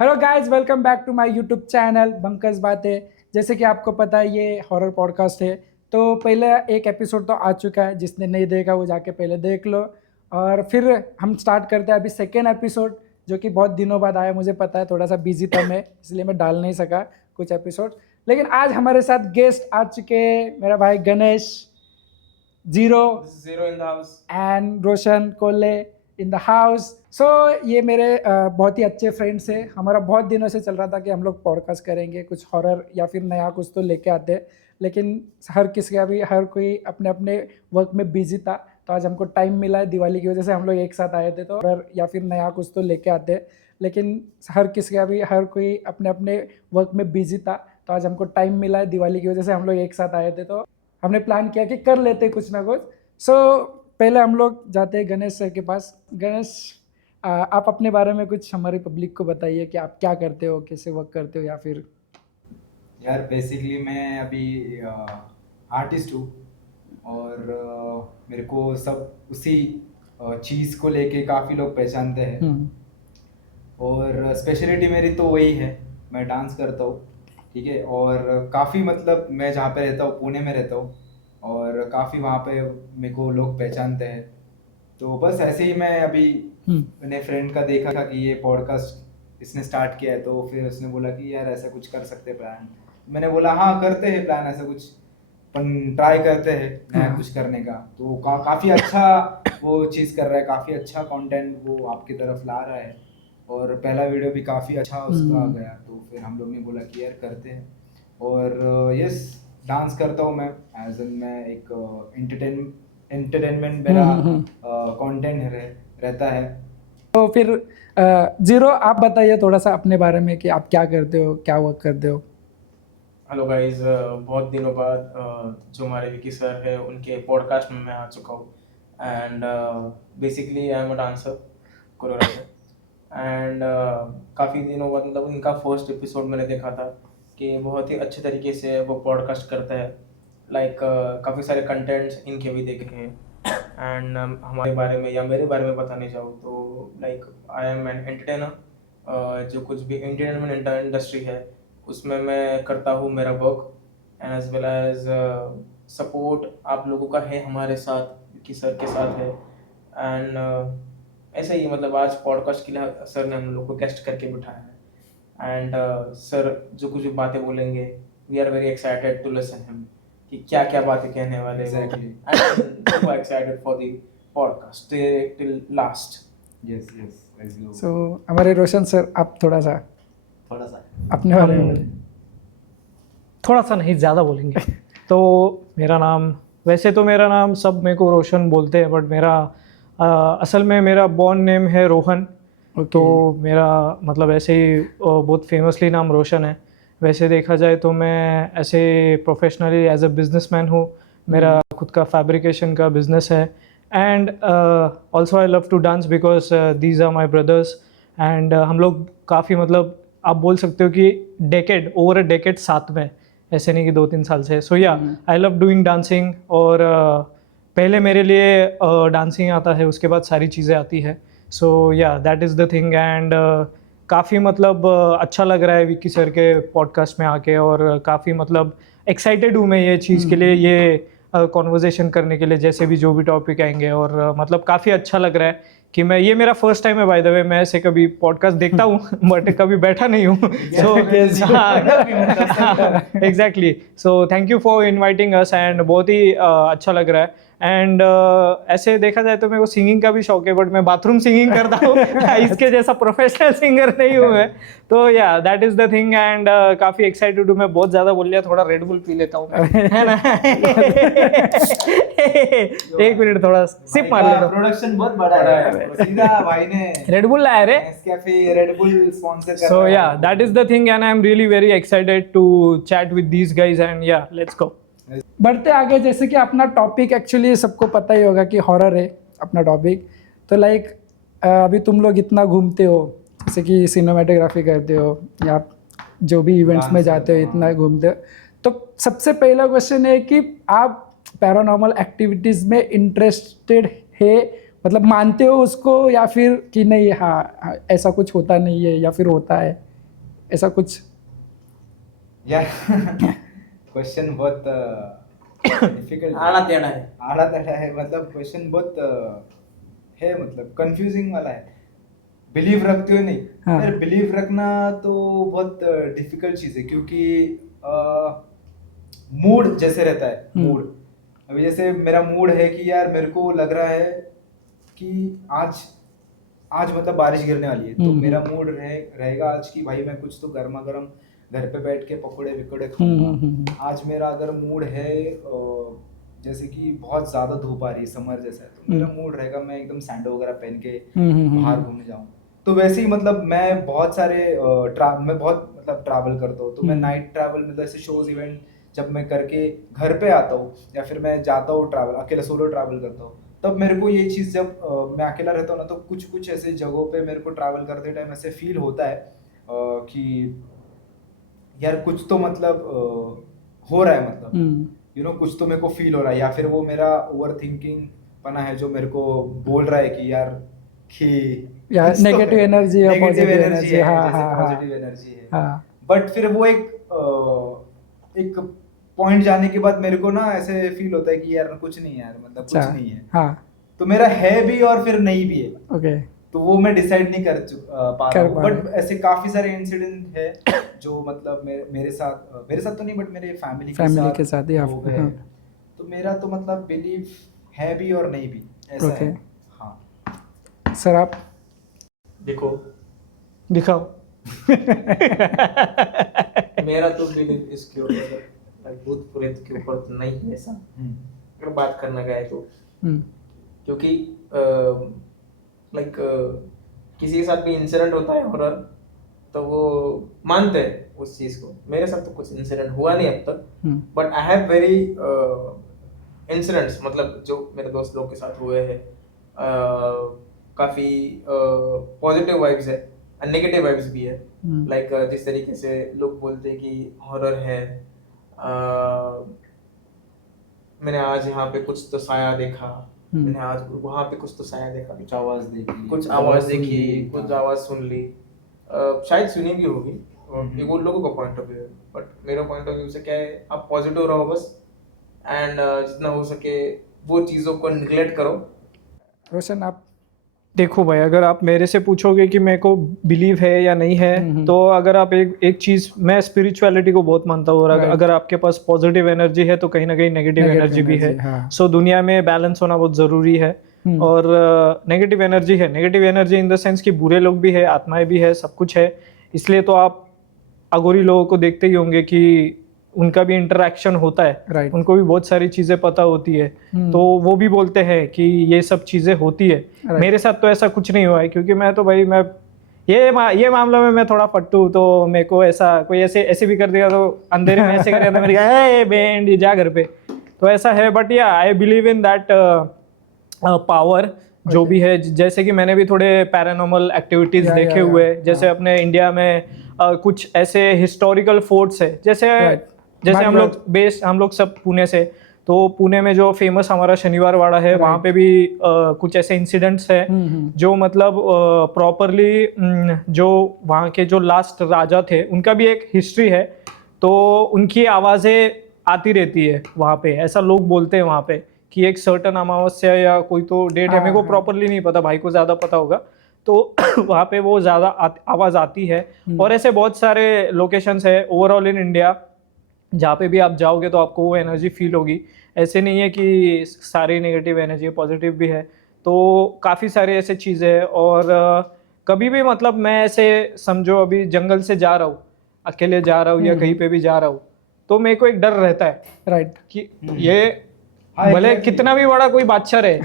Hello guys, welcome back to my YouTube channel बंकस बातें। जैसे कि आपको पता है ये हॉरर पॉडकास्ट है। तो पहले एक एपिसोड तो आ चुका है, जिसने नहीं देखा वो जाके पहले देख लो। और फिर हम स्टार्ट करते हैं अभी सेकेंड एपिसोड, जो कि बहुत दिनों बाद आया। मुझे पता है थोड़ा सा बिजी था मैं, इसलिए मैं डाल नहीं सका कुछ एपिसोड। लेकिन आज हमारे साथ गेस्ट आ चुके हैं, मेरा भाई Ganesh, zero This is Zero in the house. And Roshan Kolle in the house. So ये मेरे बहुत ही अच्छे फ्रेंड्स हैं। हमारा बहुत दिनों से चल रहा था कि हम लोग पॉडकास्ट करेंगे, कुछ हॉरर या फिर नया कुछ तो लेके आते, लेकिन हर कोई अपने अपने वर्क में बिजी था। तो आज हमको टाइम मिला है, दिवाली की वजह से हम लोग एक साथ आए थे। तो हॉरर या फिर नया कुछ तो लेके आते, लेकिन हर कोई अपने अपने वर्क में बिजी था। तो आज हमको टाइम मिला है, दिवाली की वजह से हम लोग एक साथ आए थे। तो हमने प्लान किया कि कर लेते कुछ ना कुछ। सो पहले हम लोग जाते हैं गणेश सर के पास। गणेश, आप अपने बारे में कुछ हमारी पब्लिक को बताइए कि आप क्या करते हो, कैसे वर्क करते हो, या फिर यार बेसिकली मैं अभी आर्टिस्ट हूँ और मेरे को सब उसी चीज़ को लेके काफ़ी लोग पहचानते हैं। और स्पेशलिटी मेरी तो वही है, मैं डांस करता हूँ। ठीक है, और काफ़ी मतलब मैं जहाँ पे रहता हूँ पुणे में रहता हूँ, और काफ़ी वहाँ पे मेरे को लोग पहचानते हैं। तो बस ऐसे ही मैं अभी मैंने फ्रेंड का देखा था कि ये पॉडकास्ट इसने स्टार्ट किया है, तो फिर उसने बोला कि यार ऐसा कुछ कर सकते हैं प्लान। मैंने बोला हाँ करते हैं प्लान, ऐसा कुछ अपन ट्राई करते हैं नया हाँ। कुछ करने का। तो काफ़ी अच्छा वो चीज़ कर रहा है, काफ़ी अच्छा कंटेंट वो आपकी तरफ ला रहा है, और पहला वीडियो भी काफ़ी अच्छा उसका गया। तो फिर हम लोग ने बोला कि यार करते हैं। और यस, डांस करता हूँ मैं, एज एन मैं एक एंटरटेनमेंट मेरा कंटेंट रहता है। तो फिर जीरो, आप बताइए थोड़ा सा अपने बारे में कि आप क्या करते हो, क्या वर्क करते हो। हेलो गाइस, बहुत दिनों बाद जो हमारे विकी सर है उनके पॉडकास्ट में मैं आ चुका हूँ। And basically I am a dancer, choreographer. And काफ़ी दिनों बाद मतलब इनका फर्स्ट एपिसोड मैंने देखा था कि बहुत ही अच्छे तरीके से वो पॉडकास्ट करता है। लाइक काफ़ी सारे कंटेंट्स इनके भी देखे हैं। एंड हमारे बारे में या मेरे बारे में बताने जाऊँ तो like I am an entertainer. जो कुछ भी एंटरटेनमेंट इंडस्ट्री है उसमें मैं करता हूँ मेरा work, and as well as support आप लोगों का है हमारे साथ, विकी सर के साथ है। एंड ऐसे ही मतलब आज पॉडकास्ट के लिए सर ने हम लोग को गेस्ट करके बिठाया है। एंड सर जो कुछ भी बातें बोलेंगे, we are very excited to listen him कि क्या क्या बातें कहने वाले हैं। Exactly. And excited for the podcast till last. Yes yes, let's go. So हमारे रोशन सर, आप थोड़ा सा अपने बारे में बताइए। थोड़ा सा नहीं, ज़्यादा बोलेंगे। तो मेरा नाम सब मेरे को रोशन बोलते हैं, बट असल में मेरा बॉर्न नेम है रोहन। तो मेरा मतलब ऐसे ही बहुत फेमसली नाम रोशन है। वैसे देखा जाए तो मैं ऐसे प्रोफेशनली एज अ बिजनेसमैन हूँ। मेरा खुद का फैब्रिकेशन का बिजनेस है। And also I love to dance because these are my brothers. And हम लोग काफ़ी मतलब आप बोल सकते हो कि ओवर अ डेकेड साथ में, ऐसे नहीं कि 2-3 साल से। सो या आई लव डूइंग डांसिंग। और पहले मेरे लिए डांसिंग आता है, उसके बाद सारी चीज़ें आती है। सो या that is the thing. And काफ़ी मतलब अच्छा लग रहा है विक्की सर के पॉडकास्ट में आके, और काफ़ी मतलब एक्साइटेड हूँ मैं ये चीज़ के लिए, ये कॉन्वर्जेसन करने के लिए, जैसे भी जो भी टॉपिक आएंगे। और मतलब काफ़ी अच्छा लग रहा है कि ये मेरा फर्स्ट टाइम है बाय द वे। मैं ऐसे कभी पॉडकास्ट देखता हूँ बट कभी बैठा नहीं हूँ। So exactly, so thank you for inviting us. And बहुत ही अच्छा लग रहा है। एंड ऐसे देखा जाए तो मेरे को सिंगिंग का भी शौक है, बट मैं बाथरूम सिंगिंग करता हूँ। इसके जैसा प्रोफेशनल सिंगर नहीं हूँ मैं। तो या that is the thing. And काफ़ी एक्साइटेड हूँ मैं। बहुत ज़्यादा बोल लिया, थोड़ा रेड बुल पी लेता हूँ मैं, है ना। एक मिनट, थोड़ा सिप मार लेता हूँ। प्रोडक्शन बहुत बड़ा है, सीधा भाई ने रेड बुल लाया रे। नेस्कैफे रेड बुल स्पॉन्सर कर So रहा है। yeah, that is the thing, and I'm really very excited to chat with these guys. And yeah, let's go. बढ़ते आगे, जैसे कि अपना टॉपिक एक्चुअली सबको पता ही होगा कि हॉरर है अपना टॉपिक। तो लाइक अभी तुम लोग इतना घूमते हो, जैसे कि सिनेमाटोग्राफी करते हो या जो भी इवेंट्स में जाते हो, इतना घूमते हो। तो सबसे पहला क्वेश्चन है कि आप पैरानॉर्मल एक्टिविटीज़ में इंटरेस्टेड है मतलब मानते हो उसको या फिर कि नहीं, हाँ ऐसा कुछ होता नहीं है या फिर होता है, ऐसा कुछ? यार क्वेश्चन बहुत डिफिकल्ट आड़ा टेढ़ा है। आड़ा टेढ़ा है, मतलब क्वेश्चन बहुत है, मतलब कंफ्यूजिंग वाला है। बिलीव रखते हो नहीं? हाँ। यार बिलीव रखना तो बहुत डिफिकल्ट चीज़ है, क्योंकि मूड जैसे रहता है, मूड। अभी जैसे मेरा मूड है कि यार मेरे को लग रहा है कि आज आज मतलब बारिश गिरने वाली है, तो मेरा मूड रहेगा आज कि भाई मैं कुछ तो गर्मा गर्म घर पे बैठ के पकोड़े विकोड़े खाऊंगा। आज मेरा अगर मूड है जैसे कि बहुत ज्यादा धूप आ रही है, समर जैसा है, तो मेरा मूड रहेगा मैं एकदम सैंडो वगैरह पहन के बाहर घूमने जाऊँ। तो वैसे ही मतलब मैं बहुत सारे मैं बहुत मतलब ट्रैवल करता हूँ, तो मैं नाइट ट्रैवल मतलब ऐसे शोज इवेंट जब मैं करके घर पे आता हूँ, या फिर मैं जाता हूँ ट्रैवल, अकेला सोलो ट्रैवल करता हूँ, तब मेरे को ये चीज़ जब मैं अकेला रहता हूँ ना, तो कुछ कुछ ऐसे जगहों पे मेरे को ट्रैवल करते टाइम ऐसे फील होता है कि यार कुछ तो मतलब हो रहा है, मतलब यू नो कुछ तो मेरे को फील हो रहा है, या फिर वो मेरा ओवर थिंकिंग पना है जो मेरे को बोल रहा है कि यार कि या नेगेटिव एनर्जी या नेगेटिव पॉजिटिव एनर्जी एनर्जी, है, हाँ जैसे हाँ पॉजिटिव एनर्जी है। हाँ बट फिर वो एक पॉइंट जाने के बाद मेरे को ना ऐसे फील होता है कि यार कुछ नहीं है यार, मतलब कुछ नहीं है। हाँ तो मेरा है भी और फिर नहीं भी है, ओके तो वो मैं डिसाइड नहीं पा रहा हूँ। पा बट ऐसे काफी सारे इंसिडेंट है जो मतलब मेरे साथ तो नहीं, बट मेरे फैमिली के साथ ही हो गए। हाँ तो मेरा तो मतलब बिलीव है भी और नहीं भी, ऐसा ओके। है। हाँ सर आप? देखो दिखाओ। मेरा तो बिलीव इसके ऊपर भूत प्रेत के ऊपर तो नहीं है ऐसा, अगर बात करना गया तो। क्योंकि लाइक किसी के साथ भी इंसिडेंट होता है हॉरर, तो वो मानते हैं उस चीज को। मेरे साथ तो कुछ इंसिडेंट हुआ नहीं अब तक, but I have very incidents, मतलब जो मेरे दोस्त लोग के साथ हुए हैं। काफी पॉजिटिव वाइब्स है और नेगेटिव वाइब्स भी है। लाइक जिस तरीके से लोग बोलते हैं कि हॉरर है, मैंने आज यहाँ पे कुछ तो साया देखा, मैंने आज वहां पे कुछ तो साया देखा, कुछ आवाज देखी, कुछ आवाज देखी, कुछ आवाज सुन ली। शायद सुनी भी होगी, ये वो लोगों का पॉइंट ऑफ व्यू है। बट मेरा पॉइंट ऑफ व्यू से क्या है, आप पॉजिटिव रहो बस, एंड जितना हो सके वो चीज़ों को निगलेक्ट करो। रोशन आप? देखो भाई, अगर आप मेरे से पूछोगे कि मेरे को बिलीव है या नहीं है, तो अगर आप एक चीज़, मैं स्पिरिचुअलिटी को बहुत मानता हूँ, और अगर आपके पास पॉजिटिव एनर्जी है तो कहीं ना कहीं नेगेटिव एनर्जी भी है। सो दुनिया में बैलेंस होना बहुत ज़रूरी है। और नेगेटिव एनर्जी है, negative energy in the sense कि बुरे लोग भी है, आत्माएं भी है, सब कुछ है। इसलिए तो आप अघोरी लोगों को देखते ही होंगे कि उनका भी इंटरेक्शन होता है, उनको भी बहुत सारी चीज़ें पता होती है, तो वो भी बोलते हैं कि ये सब चीज़ें होती है। मेरे साथ तो ऐसा कुछ नहीं हुआ है, क्योंकि मैं तो भाई, मैं ये मामला में मैं थोड़ा फट्टू, तो मेरे को ऐसा कोई ऐसे भी कर दिया तो अंधेरे में ऐसे कर दिया तो मेरे बैंड ये जा घर पे, तो ऐसा है। बट या आई बिलीव इन दैट पावर जो भी है। जैसे कि मैंने भी थोड़े पैरानॉर्मल एक्टिविटीज देखे हुए, जैसे अपने इंडिया में कुछ ऐसे हिस्टोरिकल फोर्ट्स है, जैसे हम लोग सब पुणे से, तो पुणे में जो फेमस हमारा शनिवार वाड़ा है, वहाँ पे भी कुछ ऐसे इंसिडेंट्स है जो मतलब प्रॉपरली जो वहाँ के जो लास्ट राजा थे उनका भी एक हिस्ट्री है, तो उनकी आवाज़ें आती रहती है वहाँ पे। ऐसा लोग बोलते हैं वहाँ पे कि एक सर्टन अमावस्या या कोई तो डेट है, मेरे को प्रॉपरली नहीं पता, भाई को ज़्यादा पता होगा, तो वहाँ पे वो ज़्यादा आवाज़ आती है। और ऐसे बहुत सारे लोकेशंस है ओवरऑल इन इंडिया, जहाँ पे भी आप जाओगे तो आपको वो एनर्जी फील होगी। ऐसे नहीं है कि सारी नेगेटिव एनर्जी है, पॉजिटिव भी है। तो काफ़ी सारे ऐसे चीज़ें हैं। और कभी भी मतलब मैं ऐसे समझो अभी जंगल से जा रहा हूँ, अकेले जा रहा हूँ या कहीं पे भी जा रहा हूँ, तो मेरे को एक डर रहता है कि ये भले कितना भी बड़ा कोई बादशाह रहे,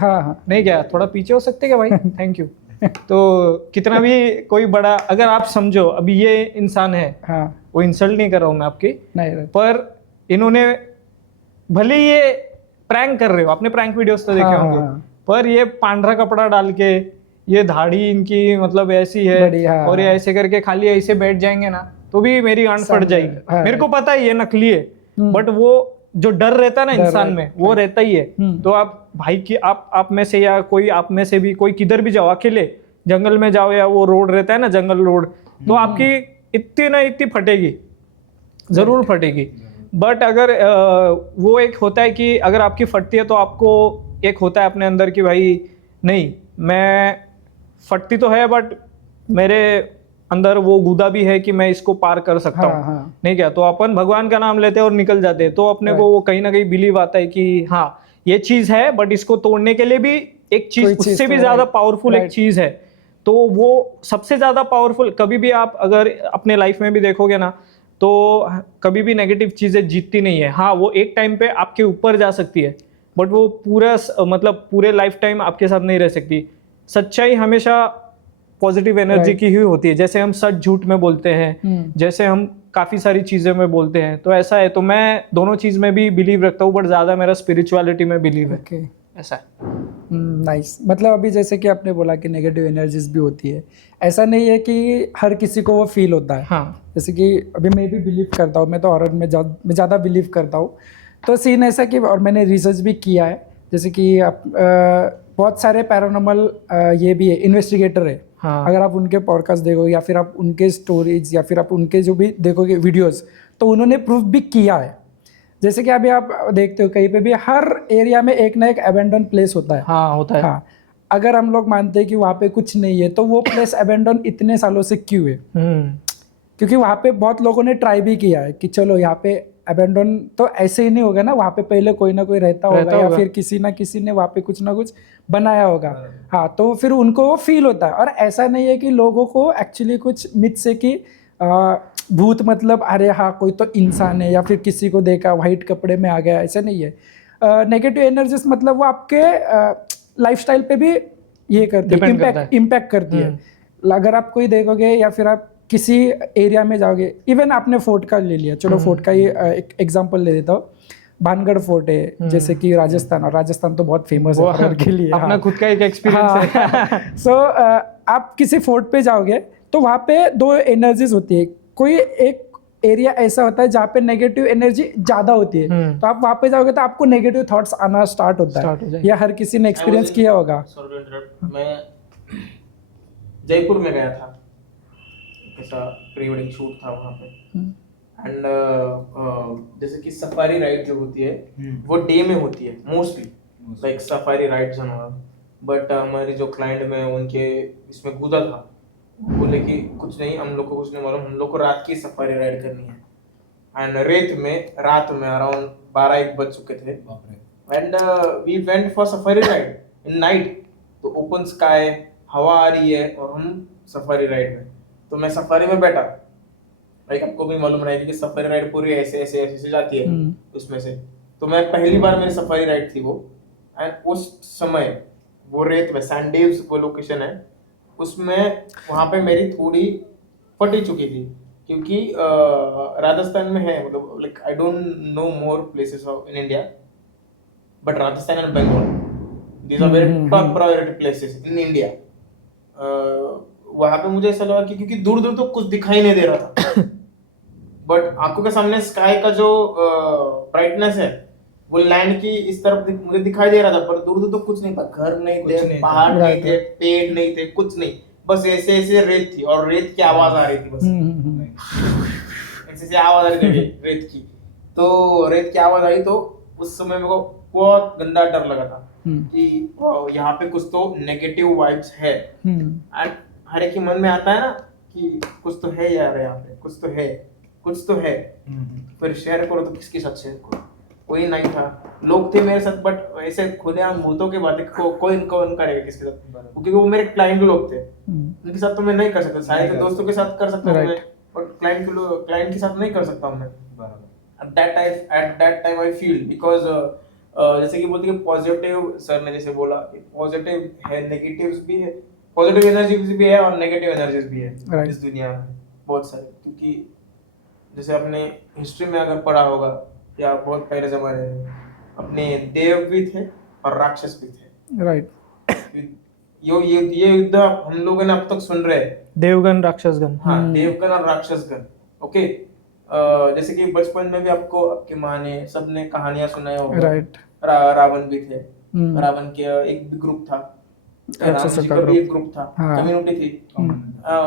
नहीं क्या थोड़ा पीछे हो सकते क्या भाई, थैंक यू। तो कितना भी कोई बड़ा, अगर आप समझो अभी ये इंसान है, वो इंसल्ट नहीं कर रहा हूँ मैं आपकी, पर इन्होंने भले ये प्रैंक कर रहे हो, आपने प्रैंक वीडियोस तो देखे होंगे, पर ये पांढरा कपड़ा डाल के, ये दाढ़ी इनकी मतलब ऐसी है, और ये ऐसे करके खाली ऐसे बैठ जाएंगे ना, तो भी मेरी गांड फट जाएगी। मेरे को पता है ये नकली है, बट वो जो डर रहता है ना इंसान में, वो रहता ही है। तो आप भाई कि आप में से या कोई आप में से भी कोई किधर भी जाओ, अकेले जंगल में जाओ या वो रोड रहता है ना जंगल रोड, तो आपकी इतनी ना इतनी फटेगी, जरूर फटेगी। बट अगर वो एक होता है कि अगर आपकी फटती है तो आपको एक होता है अपने अंदर कि भाई नहीं, मैं फटती तो है बट मेरे अंदर वो गुदा भी है कि मैं इसको पार कर सकता हूँ। हाँ। नहीं क्या, तो अपन भगवान का नाम लेते हैं और निकल जाते हैं, तो अपने को वो कहीं ना कहीं बिलीव आता है कि हाँ ये चीज है, बट इसको तोड़ने के लिए भी एक चीज उससे भी ज्यादा पावरफुल एक चीज है। तो वो सबसे ज्यादा पावरफुल, कभी भी आप अगर अपने लाइफ में भी देखोगे ना, तो कभी भी नेगेटिव चीजें जीतती नहीं है। हाँ वो एक टाइम पे आपके ऊपर जा सकती है, बट वो पूरा मतलब पूरे लाइफ टाइम आपके साथ नहीं रह सकती। सच्चाई हमेशा पॉजिटिव एनर्जी की ही होती है, जैसे हम सच झूठ में बोलते हैं, जैसे हम काफी सारी चीजें में बोलते हैं, तो ऐसा है। तो मैं दोनों चीज में भी बिलीव रखता हूँ, बट ज्यादा मेरा स्पिरिचुअलिटी में बिलीव है। ऐसा है। नाइस। मतलब अभी जैसे कि आपने बोला कि नेगेटिव एनर्जीज भी होती है, ऐसा नहीं है कि हर किसी को वो फील होता है। हाँ। जैसे कि अभी मैं भी बिलीव करता हूँ, मैं तो हॉरर में ज़्यादा बिलीव करता हूँ। तो सीन ऐसा कि, और मैंने रिसर्च भी किया है, जैसे कि आप बहुत सारे पैरानॉर्मल ये भी है, इन्वेस्टिगेटर है। हाँ। अगर आप उनके पॉडकास्ट देखोगे या फिर आप उनके स्टोरीज या फिर आप उनके जो भी देखोगे वीडियोस, तो उन्होंने प्रूफ भी किया है। जैसे कि अभी आप देखते हो कहीं पे भी हर एरिया में एक ना एक अबेंडन प्लेस होता है। हाँ होता है। हाँ, अगर हम लोग मानते हैं कि वहाँ पे कुछ नहीं है, तो वो प्लेस अबेंडन इतने सालों से क्यों है? क्योंकि वहाँ पे बहुत लोगों ने ट्राई भी किया है कि चलो यहाँ पे अबेंडन तो ऐसे ही नहीं होगा ना, वहाँ पे पहले कोई ना कोई रहता होगा या फिर किसी ना किसी ने वहाँ पे कुछ ना कुछ बनाया होगा। हाँ, तो फिर उनको वो फील होता है। और ऐसा नहीं है कि लोगों को एक्चुअली कुछ मिथ से कि भूत मतलब अरे हाँ कोई तो इंसान है या फिर किसी को देखा वाइट कपड़े में आ गया, ऐसा नहीं है। नेगेटिव एनर्जीज मतलब वो आपके लाइफस्टाइल पे भी ये करती है, इम्पैक्ट करती है। अगर आप कोई देखोगे या फिर आप किसी एरिया में जाओगे, इवन आपने फोर्ट का ले लिया, चलो फोर्ट का ही एक एग्जांपल ले देता हूँ। भानगढ़ फोर्ट है जैसे कि राजस्थान, और राजस्थान तो बहुत फेमस है हॉरर के लिए। अपना खुद का एक एक्सपीरियंस है। सो आप किसी फोर्ट पे जाओगे तो वहाँ पे दो एनर्जीज होती है। कोई एक एरिया ऐसा होता है जहाँ पे नेगेटिव एनर्जी ज़्यादा होती है, तो आप वहाँ पे जाओगे तो आपको नेगेटिव थॉट्स आना स्टार्ट होता है। यह हर किसी ने एक्सपीरियंस किया होगा। मैं जयपुर में गया था, ऐसा प्री वेडिंग शूट था वहाँ पे। एंड जैसे कि सफारी राइड जो होती है वो डे में होती है mostly, like safari rides and all. But हमारे जो क्लाइंट में उनके इसमें कूदा था, बोले कि कुछ नहीं, हम लोग को कुछ नहीं मालूम, हम लोग को रात की सफारी राइड करनी है। एंड रात में अराउंड 12-1 बज चुके थे। And we went for safari ride in night. तो ओपन स्काई, हवा आ रही है और हम सफारी राइड में। तो मैं सफारी में बैठा, लाइक आपको भी मालूम रहेगा कि सफारी राइड पूरी ऐसे ऐसे ऐसे से जाती है उसमें से। तो मैं पहली बार मेरी सफारी राइड थी वो। एंड उस समय वो रेत में, सैंडेव्स वो लोकेशन है, उसमें वहाँ पे मेरी थोड़ी फटी चुकी थी। क्योंकि राजस्थान में है, मतलब like I don't know more places in India, but Rajasthan and Bengal, these are very top priority places in India. वहां पे मुझे ऐसा लगा कि क्योंकि दूर दूर तो कुछ दिखाई नहीं दे रहा था, बट आंखों के सामने स्काई का जो ब्राइटनेस है वो लैंड की इस तरफ मुझे दिखाई दे रहा था, पर दूर दूर तो कुछ नहीं था। घर नहीं थे, पहाड़ नहीं थे, पेड़ नहीं थे, कुछ नहीं, बस ऐसे ऐसे रेत थी और रेत की आवाज आ रही थी। बस ऐसे आवाज आ रही थी रेत की। तो रेत की आवाज आई तो उस समय मेरे को बहुत गंदा डर लगा था कि यहाँ पे कुछ तो नेगेटिव वाइब्स है। एंड हर एक के मन में आता है ना कि कुछ तो है यार, यहाँ पे कुछ तो है, कुछ तो है। फिर शेयर करो तो किसके साथ शेयर करो, कोई नहीं था। लोग थे मेरे साथ, बट ऐसे खुलेआम भूतों के बातें कोई करेगा किसके साथ, क्योंकि वो मेरे क्लाइंट लोग थे। उनके साथ तो मैं नहीं कर सकता, सारे के दोस्तों के साथ कर सकता हूँ, बट क्लाइंट के साथ नहीं कर सकता हूँ मैं। At that time I feel, because जैसे कि बोलते हैं पॉजिटिव, सर ने जैसे बोला पॉजिटिव है, नेगेटिव्स भी है, पॉजिटिव एनर्जीज भी है और नेगेटिव एनर्जीज भी है इस दुनिया में बहुत सारे। क्योंकि जैसे आपने हिस्ट्री में अगर पढ़ा होगा या बहुत पहले जमाने में, अपने देव भी थे और राक्षस भी थे। राइट। ये युद्ध हम लोगों ने अब तक सुन रहे हैं, देवगन राक्षसगन। हाँ, देवगन और राक्षसगन। ओके, जैसे कि बचपन में भी आपको आपकी माँ ने सबने कहानियां सुनाई होगी। राइट। रावण भी थे, रावण के एक भी ग्रुप था, राम राक्षसों जी का का भी group। एक ग्रुप था, हाँ। कम्युनिटी थी।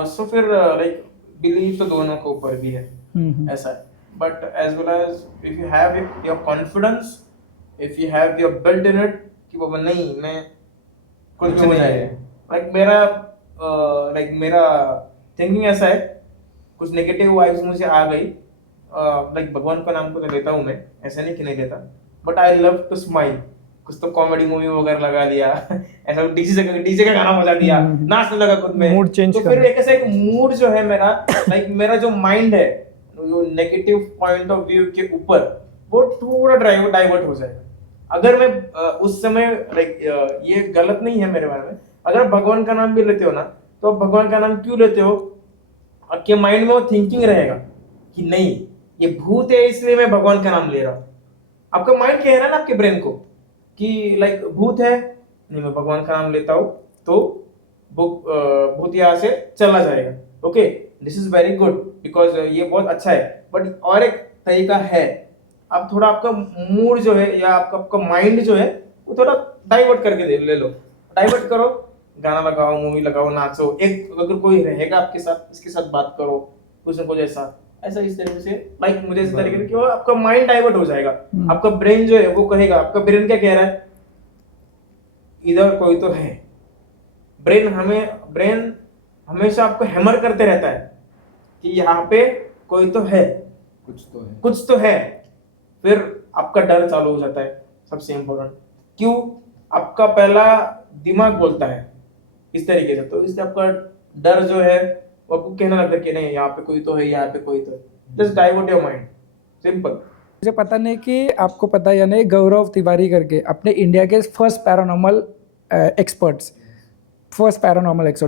सो फिर लाइक बिलीव तो दोनों के ऊपर भी है, ऐसा है। But as well as if you have your confidence, if you have your built in it कि बाबा नहीं मैं कुछ भी हो जाएगा, लाइक मेरा थिंकिंग ऐसा है, कुछ नेगेटिव वाइब्स मुझे आ गई, लाइक भगवान का नाम को तो लेता हूँ मैं, ऐसा नहीं कि नहीं लेता, but I love to smile. कुछ तो कॉमेडी मूवी वगैरह लगा लिया ऐसा डीजे का गाना बजा दिया, नाचने लगा खुद में, Mood change तो फिर करना। एक ऐसा एक मूड जो है मेरा, लाइक मेरा जो माइंड है जो नेगेटिव पॉइंट ऑफ व्यू के ऊपर, वो थोड़ा डाइवर्ट हो जाएगा। अगर मैं उस समय लाइक ये गलत नहीं है मेरे बारे में, अगर भगवान का नाम भी लेते हो ना, तो आप भगवान का नाम क्यों लेते हो, आपके माइंड में वो थिंकिंग रहेगा कि नहीं ये भूत है इसलिए मैं भगवान का नाम ले रहा हूं। आपका माइंड कह रहा है ना आपके ब्रेन को कि लाइक भूत है, नहीं मैं भगवान का नाम लेता हूं तो भूत यहाँ से चला जाएगा। Okay, this is very good because ये बहुत अच्छा है। बट और एक तरीका है, आप थोड़ा आपका मूड जो है या आपका माइंड जो है वो थोड़ा डाइवर्ट करके ले लो, डाइवर्ट करो, गाना लगाओ, मूवी लगाओ, नाचो, एक अगर कोई रहेगा आपके साथ इसके साथ बात करो, कुछ ना कुछ ऐसा ऐसा इस तरीके से, लाइक मुझे इस तरीके से कि वो आपका माइंड डाइवर्ट हो जाएगा। आपका ब्रेन जो है वो कहेगा, आपका ब्रेन क्या कह रहा है, इधर कोई तो है। ब्रेन हमेशा आपको हैमर करते रहता है कि यहाँ पे कोई तो है, कुछ तो है। फिर आपका डर चालू हो जाता है, सबसे इम्पोर्टेंट क्यों, आपका पहला दिमाग बोलता है इस तरीके से, तो इससे आपका डर जो है वो आपको कहने लगता है कि नहीं यहाँ पे कोई तो है, यहाँ पे कोई तो है। Just divert your mind, simple. मुझे पता नहीं कि आपको पता है या नहीं, गौरव तिवारी करके अपने इंडिया के फर्स्ट पैरानॉर्मल एक्सपर्ट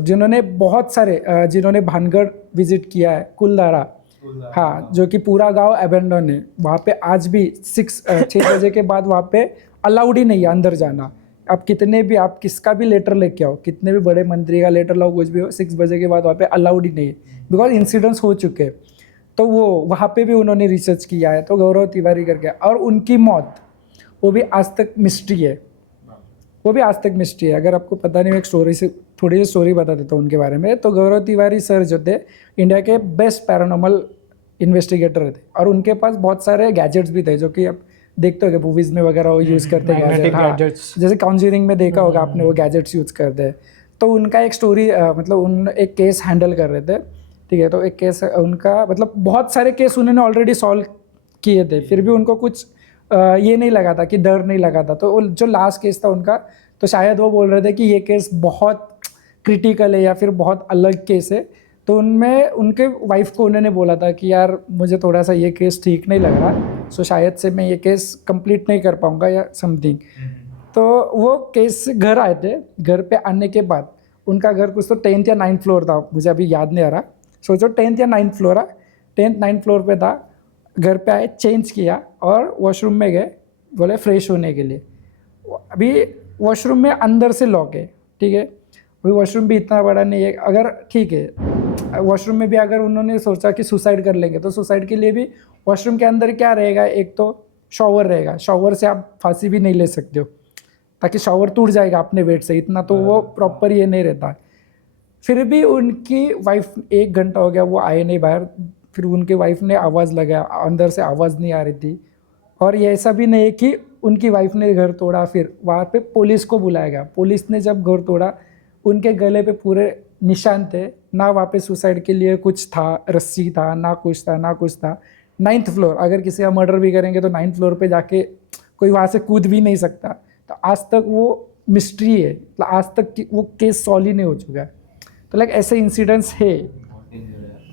जिन्होंने बहुत सारे जिन्होंने भानगढ़ विजिट किया है, कुलधारा, हाँ, जो कि पूरा गांव अबेंडन है वहाँ पे आज भी 6 बजे के बाद वहाँ पे अलाउड ही नहीं है अंदर जाना। आप कितने भी, आप किसका भी लेटर लेके आओ, कितने भी बड़े मंत्री का लेटर लाओ, कुछ भी हो, 6 बजे के बाद वहाँ पे अलाउड ही नहीं है, बिकॉज इंसिडेंट्स हो चुके हैं। तो वो वहाँ पे भी उन्होंने रिसर्च किया है, तो गौरव तिवारी करके, और उनकी मौत वो भी आज तक मिस्ट्री है, वो भी आज तक मिस्ट्री है। अगर आपको पता नहीं, मैं एक स्टोरी से थोड़ी सी स्टोरी बता देता हूँ उनके बारे में। तो गौरव तिवारी सर जो थे इंडिया के बेस्ट पैरानॉर्मल इन्वेस्टिगेटर थे, और उनके पास बहुत सारे गैजेट्स भी थे जो कि आप देखते होगे मूवीज़ में वगैरह वो यूज़ करते हैं गैजेट, हाँ, जैसे कॉन्जरिंग में देखा होगा आपने, वो गैजेट्स यूज़ करते हैं। तो उनका एक स्टोरी मतलब उन एक केस हैंडल कर रहे थे, ठीक है, तो एक केस उनका मतलब बहुत सारे केस उन्होंने ऑलरेडी सॉल्व किए थे, फिर भी उनको कुछ ये नहीं लगा था कि डर नहीं लगा था। तो जो लास्ट केस था उनका, तो शायद वो बोल रहे थे कि ये केस बहुत क्रिटिकल है या फिर बहुत अलग केस है। तो उनमें उनके वाइफ को उन्होंने बोला था कि यार मुझे थोड़ा सा ये केस ठीक नहीं लग रहा, सो शायद से मैं ये केस कंप्लीट नहीं कर पाऊँगा या समथिंग। तो वो केस घर आए थे, घर पे आने के बाद उनका घर कुछ तो 10th या 9th फ्लोर था, मुझे अभी याद नहीं आ रहा, सोचो 10th या 9th फ्लोर है, 10th 9th फ्लोर पे था। घर पे आए, चेंज किया और वॉशरूम में गए, बोले फ्रेश होने के लिए। अभी वॉशरूम में अंदर से लॉक है, ठीक है, अभी वॉशरूम भी इतना बड़ा नहीं है, अगर ठीक है वॉशरूम में भी अगर उन्होंने सोचा कि सुसाइड कर लेंगे, तो सुसाइड के लिए भी वॉशरूम के अंदर क्या रहेगा, एक तो शॉवर रहेगा, शॉवर से आप फांसी भी नहीं ले सकते हो, ताकि शॉवर टूट जाएगा अपने वेट से, इतना तो वो प्रॉपर ये नहीं रहता। फिर भी उनकी वाइफ 1 घंटा हो गया वो आए नहीं बाहर, फिर उनकी वाइफ ने आवाज़ लगाया, अंदर से आवाज़ नहीं आ रही थी। और ये ऐसा भी नहीं है कि उनकी वाइफ ने घर तोड़ा, फिर वहाँ पे पुलिस को बुलाया गया। पुलिस ने जब घर तोड़ा, उनके गले पे पूरे निशान थे, ना वहाँ पे सुसाइड के लिए कुछ था, रस्सी था, ना कुछ था। 9th फ्लोर, अगर किसी का मर्डर भी करेंगे तो 9th फ्लोर पे जाके कोई वहाँ से कूद भी नहीं सकता। तो आज तक वो मिस्ट्री है, आज तक वो केस सॉल्व ही नहीं हो चुका है। तो लाइक ऐसे इंसिडेंट्स है,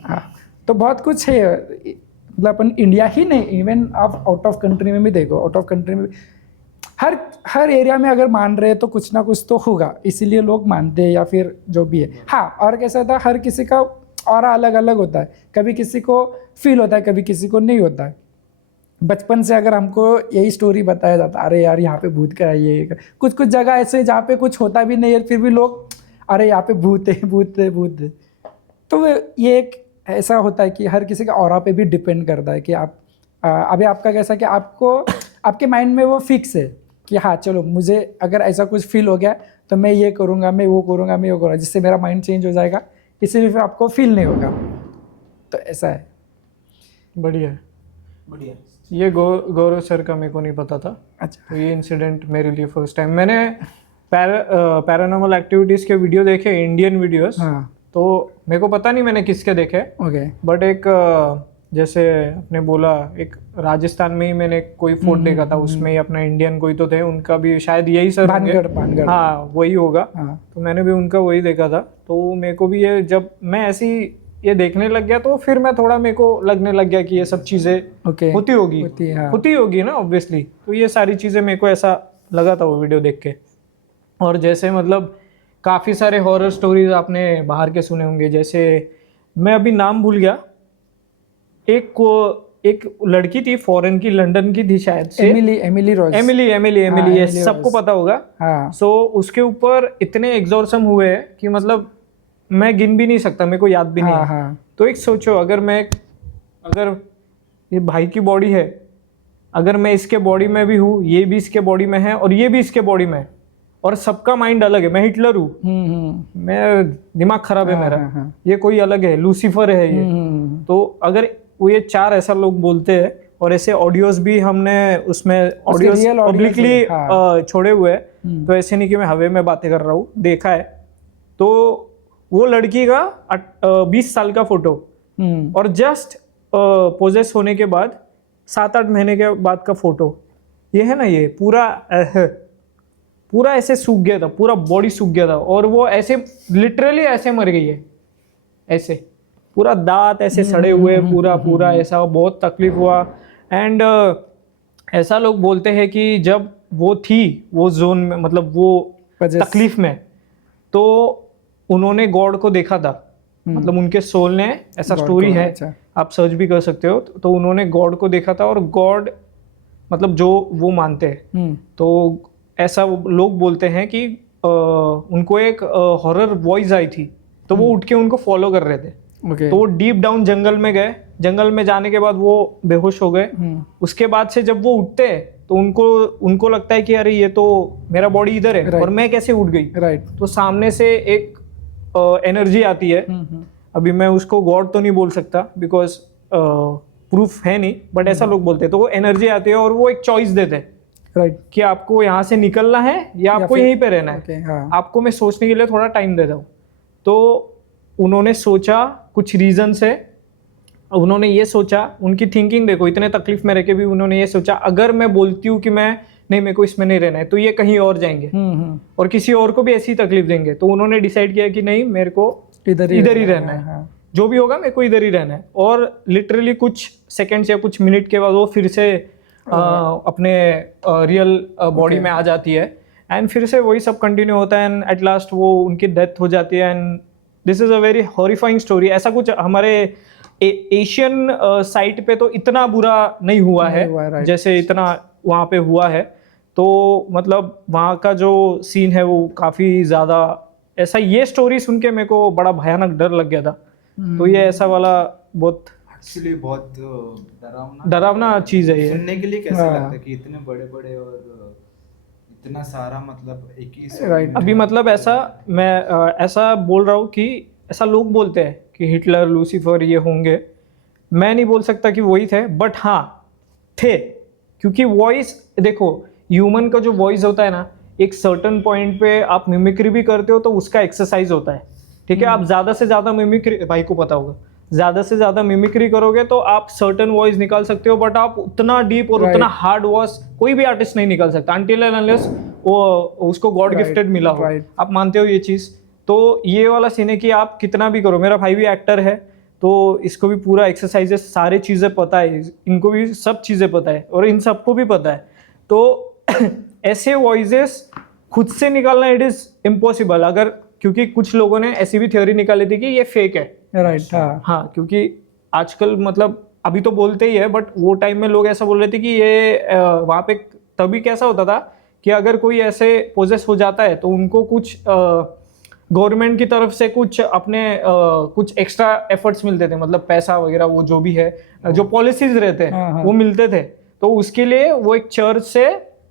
हाँ, तो बहुत कुछ है, मतलब अपन इंडिया ही नहीं, इवन आप आउट ऑफ कंट्री में भी देखो, आउट ऑफ कंट्री में भी हर एरिया में अगर मान रहे हैं तो कुछ ना कुछ तो होगा, इसीलिए लोग मानते हैं या फिर जो भी है। हाँ, और कैसा था, हर किसी का और अलग अलग होता है, कभी किसी को फील होता है, कभी किसी को नहीं होता है। बचपन से अगर हमको यही स्टोरी बताया जाता, अरे यार यहाँ पे भूत का है, ये कुछ जगह ऐसे जहाँ पे कुछ होता भी नहीं है, फिर भी लोग अरे यहाँ पे भूत है। तो ये एक ऐसा होता है कि हर किसी का ऑरा पे भी डिपेंड करता है कि आप अभी आपका कैसा कि आपको आपके माइंड में वो फिक्स है कि हाँ चलो मुझे अगर ऐसा कुछ फील हो गया तो मैं ये करूँगा, मैं वो करूँगा, मैं वो करूँगा, जिससे मेरा माइंड चेंज हो जाएगा, इसीलिए फिर आपको फील नहीं होगा। तो ऐसा है। बढ़िया है। बढ़िया। ये गौरव सर का मेरे को नहीं पता था। अच्छा। तो ये इंसिडेंट मेरे लिए फर्स्ट टाइम। मैंने पैरानॉर्मल एक्टिविटीज़ के वीडियो देखे, इंडियन वीडियोस। हाँ। तो मेरे को पता नहीं मैंने किसके देखे, ओके। बट एक जैसे आपने बोला, एक राजस्थान में ही मैंने कोई फोर्ट देखा था, उसमें ही अपना इंडियन कोई तो थे, उनका भी शायद यही सर होंगे। भानगढ़। हाँ वही होगा। हाँ। तो मैंने भी उनका वही देखा था। तो मेरे को भी ये, जब मैं ऐसी ये देखने लग गया तो फिर मैं थोड़ा, मेरे को लगने लग गया कि ये सब चीज़ें ओके होती होगी, हाँ। होती होगी ना ऑब्वियसली। तो ये सारी चीज़ें मेरे को ऐसा लगा था वो वीडियो देख के। और जैसे मतलब काफ़ी सारे हॉरर स्टोरीज आपने बाहर के सुने होंगे। जैसे मैं अभी नाम भूल गया, एक लड़की थी फॉरेन की, लंदन की थी शायद से, एमिली रोज। एमिली ये सबको पता होगा। हाँ। सो उसके ऊपर इतने एग्जॉर्सम हुए हैं कि मतलब मैं गिन भी नहीं सकता, मेरे को याद भी नहीं हाँ, है। हाँ। तो एक सोचो, अगर ये भाई की बॉडी है, अगर मैं इसके बॉडी में भी हूँ, ये भी इसके बॉडी में है और ये भी इसके बॉडी में है, और सबका माइंड अलग है। मैं हिटलर हूँ, मैं दिमाग खराब है मेरा, हाँ। ये कोई अलग है, लूसीफर है ये। तो अगर वो ये 4 ऐसा लोग बोलते हैं, और ऐसे ऑडियोज भी हमने उसमें ऑडियोज पब्लिकली छोड़े हुए हैं, तो ऐसे नहीं कि मैं हवे में बातें कर रहा हूँ, देखा है। तो वो लड़की का 20 साल का फोटो, और जस्ट पोजेस होने के बाद 7-8 महीने के बाद का फोटो, ये है ना, ये पूरा ऐसे सूख गया था, पूरा बॉडी सूख गया था, और वो ऐसे लिटरली ऐसे मर गई है, ऐसे पूरा दांत ऐसे सड़े हुए, पूरा ऐसा, बहुत तकलीफ हुआ। एंड ऐसा लोग बोलते हैं कि जब वो थी वो जोन में, मतलब वो तकलीफ में, तो उन्होंने गॉड को देखा था। मतलब उनके सोल ने, ऐसा स्टोरी है, अच्छा। आप सर्च भी कर सकते हो। तो उन्होंने गॉड को देखा था, और गॉड मतलब जो वो मानते हैं, तो ऐसा लोग बोलते हैं कि उनको एक हॉरर वॉइस आई थी, तो वो उठ के उनको फॉलो कर रहे थे। तो वो डीप डाउन जंगल में गए, जंगल में जाने के बाद वो बेहोश हो गए। उसके बाद से जब वो उठते हैं तो उनको लगता है कि अरे ये तो मेरा बॉडी इधर है, और मैं कैसे उठ गई। तो सामने से एक एनर्जी आती है। अभी मैं उसको गॉड तो नहीं बोल सकता, बिकॉज प्रूफ है नहीं, बट ऐसा लोग बोलते हैं। तो वो एनर्जी आती है और वो एक चॉइस देते हैं कि आपको यहाँ से निकलना है या आपको यहीं पे रहना है। हाँ। आपको मैं सोचने के लिए थोड़ा टाइम देता हूँ। तो उन्होंने सोचा, कुछ रीजन से उन्होंने ये सोचा, उनकी थिंकिंग देखो, इतने तकलीफ में रह के भी उन्होंने ये सोचा, अगर मैं बोलती हूँ कि मैं नहीं, मेरे को इसमें नहीं रहना है, तो ये कहीं और जाएंगे और किसी और को भी ऐसी तकलीफ देंगे। तो उन्होंने डिसाइड किया कि नहीं, मेरे को इधर ही रहना है। हाँ। जो भी होगा मेरे को इधर ही रहना है। और लिटरली कुछ सेकंड्स या कुछ मिनट के बाद वो फिर से अपने रियल बॉडी में आ जाती है, एंड फिर से वही सब कंटिन्यू होता है, एंड एट लास्ट वो उनकी डेथ हो जाती है। And this is a very horrifying story. ऐसा कुछ हमारे एशियन साइट पे तो इतना बुरा नहीं हुआ है जैसे इतना वहाँ पे हुआ है। तो मतलब वहाँ का जो सीन है वो काफ़ी ज़्यादा ऐसा, ये स्टोरी सुन के मेरे को बड़ा भयानक डर लग गया था। तो ये ऐसा वाला बहुत एक्चुअली बहुत डरावना चीज़ है ये। सुनने के लिए कैसा लगता है कि इतने बड़े और इतना सारा, मतलब एक ही अभी मतलब ऐसा मैं ऐसा बोल रहा हूँ कि ऐसा लोग बोलते हैं कि हिटलर, लूसीफर ये होंगे। मैं नहीं बोल सकता कि वही थे, बट हाँ थे, क्योंकि वॉइस देखो, ह्यूमन का जो वॉइस होता है ना, एक सर्टन पॉइंट पे आप मिमिक्री भी करते हो तो उसका एक्सरसाइज होता है, ठीक है। आप ज़्यादा से ज़्यादा मिमिक्री, भाई को पता होगा, ज़्यादा से ज़्यादा मिमिक्री करोगे तो आप सर्टन वॉइस निकाल सकते हो, बट आप उतना डीप और उतना हार्ड वॉइस कोई भी आर्टिस्ट नहीं निकाल सकता अनटिल एंड अनलेस वो उसको गॉड गिफ्टेड मिला हो। आप मानते हो ये चीज़? तो ये वाला सीन है कि आप कितना भी करो। मेरा भाई भी एक्टर है, तो इसको भी पूरा एक्सरसाइजेस सारी चीज़ें पता है, इनको भी सब चीज़ें पता है, और इन सबको भी पता है। तो ऐसे वॉइसेस खुद से निकालना इट इज़ इम्पॉसिबल। अगर क्योंकि कुछ लोगों ने ऐसी भी थ्योरी निकाली थी कि ये फेक है, राइट। हाँ, क्योंकि आजकल मतलब अभी तो बोलते ही है, बट वो टाइम में लोग ऐसा बोल रहे थे कि ये वहाँ पे तभी कैसा होता था कि अगर कोई ऐसे पोजेस हो जाता है तो उनको कुछ गवर्नमेंट की तरफ से कुछ अपने कुछ एक्स्ट्रा एफर्ट्स मिलते थे, मतलब पैसा वगैरह, वो जो भी है, जो पॉलिसीज रहते हैं वो मिलते थे। तो उसके लिए वो एक चर्च से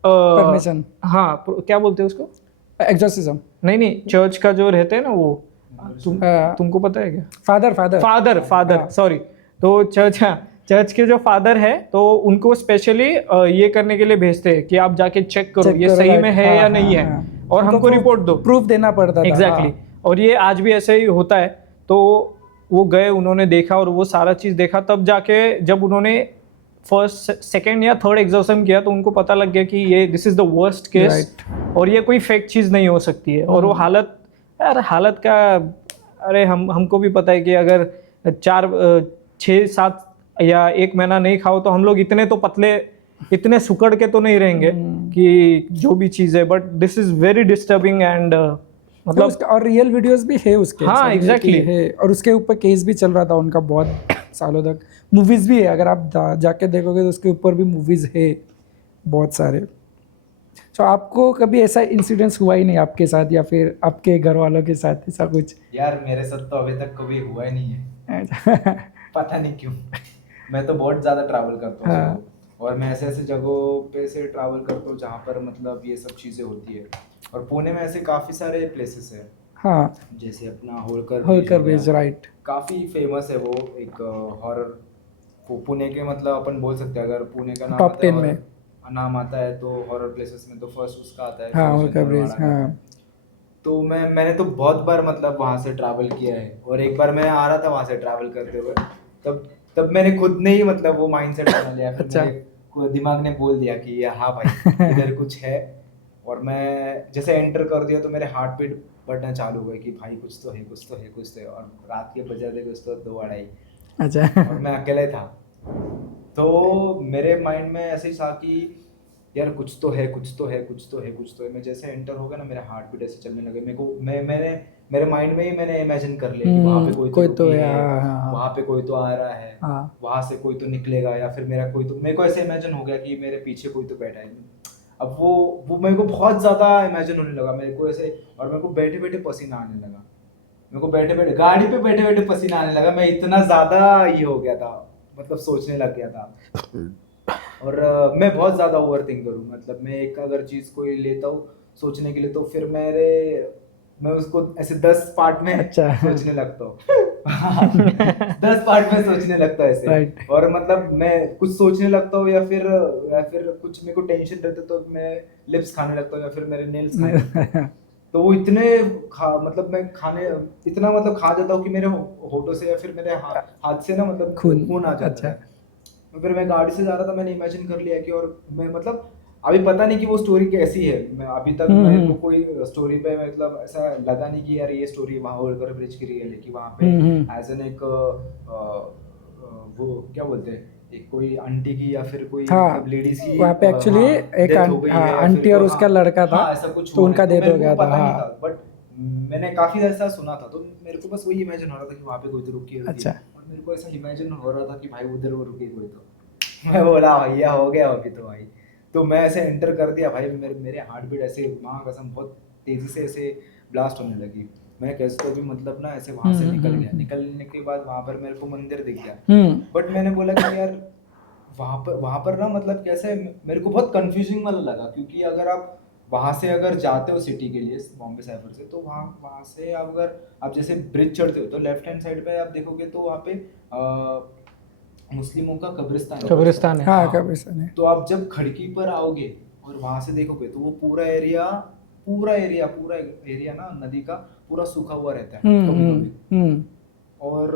परमिशन, हाँ क्या बोलते हैं उसको, एग्जॉर्सिज्म, नहीं चर्च का जो रहते हैं ना वो, तुमको पता है क्या? Father father father sorry. तो चर्च के जो फादर है तो उनको स्पेशली ये करने के लिए भेजते हैं कि आप जाके चेक करो ये सही में है या नहीं है, और हमको रिपोर्ट दो, प्रूफ देना पड़ता था। एग्जैक्टली। और ये आज भी ऐसे ही होता है। तो वो गए, उन्होंने देखा और वो सारा चीज़ देखा, तब जाके जब उन्होंने फर्स्ट सेकंड या थर्ड एग्जॉर्सिज्म किया तो उनको पता लग गया कि ये this is the worst case, और ये कोई फेक चीज़ नहीं हो सकती है। और वो हालत, यार हालत का, अरे हमको भी पता है कि अगर 6-7 या 1 महीना नहीं खाओ तो हम लोग इतने तो पतले, इतने सुकड़ के तो नहीं रहेंगे कि जो भी चीज़ है। But this is very disturbing and मतलब, और रियल वीडियोस भी है उसके, हाँ एग्जैक्टली है, और उसके ऊपर केस भी चल रहा था उनका बहुत सालों तक। मूवीज भी है, अगर आप जाके देखोगे तो उसके ऊपर भी मूवीज है बहुत सारे। तो आपको कभी ऐसा इंसिडेंस हुआ ही नहीं आपके साथ या फिर आपके घर वालों के साथ ऐसा कुछ? यार मेरे साथ तो अभी तक कभी हुआ ही नहीं है, पता नहीं क्यों। मैं तो बहुत ज़्यादा ट्रैवल करता हूँ हाँ। और मैं ऐसे ऐसे जगहों पे से ट्रैवल करता हूँ जहाँ पर मतलब ये सब चीज़ें होती है। और पुणे में ऐसे काफ़ी सारे प्लेसेस हैं, हाँ, जैसे अपना होलकर होलकर बीच, राइट, काफ़ी फेमस है वो एक हॉरर। पुणे के मतलब अपन बोल सकते हैं, अगर पुणे का नाम टॉप आता है 10 में। नाम आता है तो हॉरर प्लेसेस में तो फर्स्ट उसका आता है, हाँ, फिर होलकर ब्रिज, शनिवार वाड़ा का। हाँ। तो मैंने तो बहुत बार मतलब वहाँ से ट्रैवल किया है। और एक बार मैं आ रहा था वहाँ से ट्रैवल करते हुए, तब तब मैंने खुद ने ही मतलब वो माइंडसेट बना लिया। फिर अच्छा। मेरे को दिमाग ने बोल दिया कि हाँ भाई इधर कुछ है। और मैं जैसे एंटर कर दिया तो मेरे हार्ट बीट बढ़ना चालू हो गई कि भाई कुछ तो है, कुछ तो है, कुछ तो है। और रात के बजे थे कुछ तो 2-2:30 अच्छा। और मैं अकेले था। तो मेरे माइंड में ऐसे ही था कि यार कुछ तो है, कुछ तो है, कुछ तो है, कुछ तो है। मैं जैसे एंटर हो गया ना, मेरा हार्ट बीट ऐसे चलने लगे। मेरे को मैंने मेरे माइंड में ही मैंने इमेजिन कर लिया कि वहाँ पे कोई तो रुकी है, है, हाँ, वहाँ पे कोई तो आ रहा है, हाँ, वहाँ से कोई तो निकलेगा, या फिर मेरा कोई तो, मेरे को ऐसे इमेजिन हो गया कि मेरे पीछे कोई तो बैठा है। अब वो मेरे को बहुत ज़्यादा इमेजिन होने लगा मेरे को ऐसे। और मेरे को बैठे बैठे पसीना आने लगा, मेरे को बैठे बैठे गाड़ी पे बैठे बैठे पसीना आने लगा। मैं इतना ज़्यादा ये हो गया था, मतलब सोचने लग गया था। और मैं बहुत ज़्यादा ओवर थिंकर हूँ। मतलब मैं एक अगर चीज़ कोई लेता हूँ सोचने के लिए तो फिर मैं उसको ऐसे 10 पार्ट में अच्छा। सोचने लगता हूँ। 10 पार्ट में सोचने लगता है ऐसे। राइट। और मतलब मैं कुछ सोचने लगता हूँ या फिर कुछ मेरे को टेंशन रहता है तो मैं लिप्स खाने लगता हूँ या फिर मेरे नेल्स खाने लगता हूँ। तो वो इतने मतलब मैं खाने इतना मतलब खा जाता हूँ कि मेरे होठों से या फिर मेरे हाथ से ना मतलब खून आ जाता अच्छा। है। तो फिर मैं गाड़ी से जा रहा था, मैंने इमेजिन कर लिया कि, और मैं मतलब अभी पता नहीं कि वो स्टोरी कैसी है। मैं अभी तक मेरे को कोई स्टोरी पे मतलब ऐसा लगा नहीं कि यार ये स्टोरी वहाँ होलकर ब्रिज की रियल है, कि वहाँ पे एज एन एक वो क्या बोलते हैं, एक कोई आंटी की या फिर कोई हाँ, मतलब लेडीज की वहाँ पे एक्चुअली एक डेथ हो गई है, या आंटी फिर और उसका लड़का था, हाँ ऐसा कुछ तो हुआ उनका है। तो डेथ मेरे हो को गया था। पता नहीं था, हाँ, बट मैंने काफी ऐसा सुना था, तो मेरे को बस वही इमेजिन हो रहा था कि वहाँ पे कोई तो रुकी होगी। अच्छा। और मेरे को ऐसा इमेजिन हो रहा था कि भाई उधर वो रुकी कोई तो। मैं बोला भैया हो गया अभी तो भाई। तो मैं ऐसे एंटर कर दिया भाई, मेरे हार्ट बीट ऐसे माँ कसम बहुत तेजी से ऐसे ब्लास्ट होने लगी। मैं कैसे तो भी मतलब ना ऐसे वहां से निकल गया। निकलने के बाद वहां पर मेरे को मंदिर दिख गया। बट मैंने बोला कि यार वहां पर ना मतलब कैसे, मेरे को बहुत कंफ्यूजिंग वाला लगा। क्योंकि अगर आप वहां से अगर जाते हो सिटी के लिए बॉम्बे साइफर से, तो वहां से अगर आप जैसे ब्रिज चढ़ते हो तो लेफ्ट हैंड साइड पे आप देखोगे तो वहाँ पे मुस्लिमों का कब्रिस्तान है। हाँ, कब्रिस्तान है। तो आप जब खिड़की पर आओगे और वहां से देखोगे तो वो पूरा एरिया ना नदी का पूरा सूखा हुआ रहता है कभी कभी। और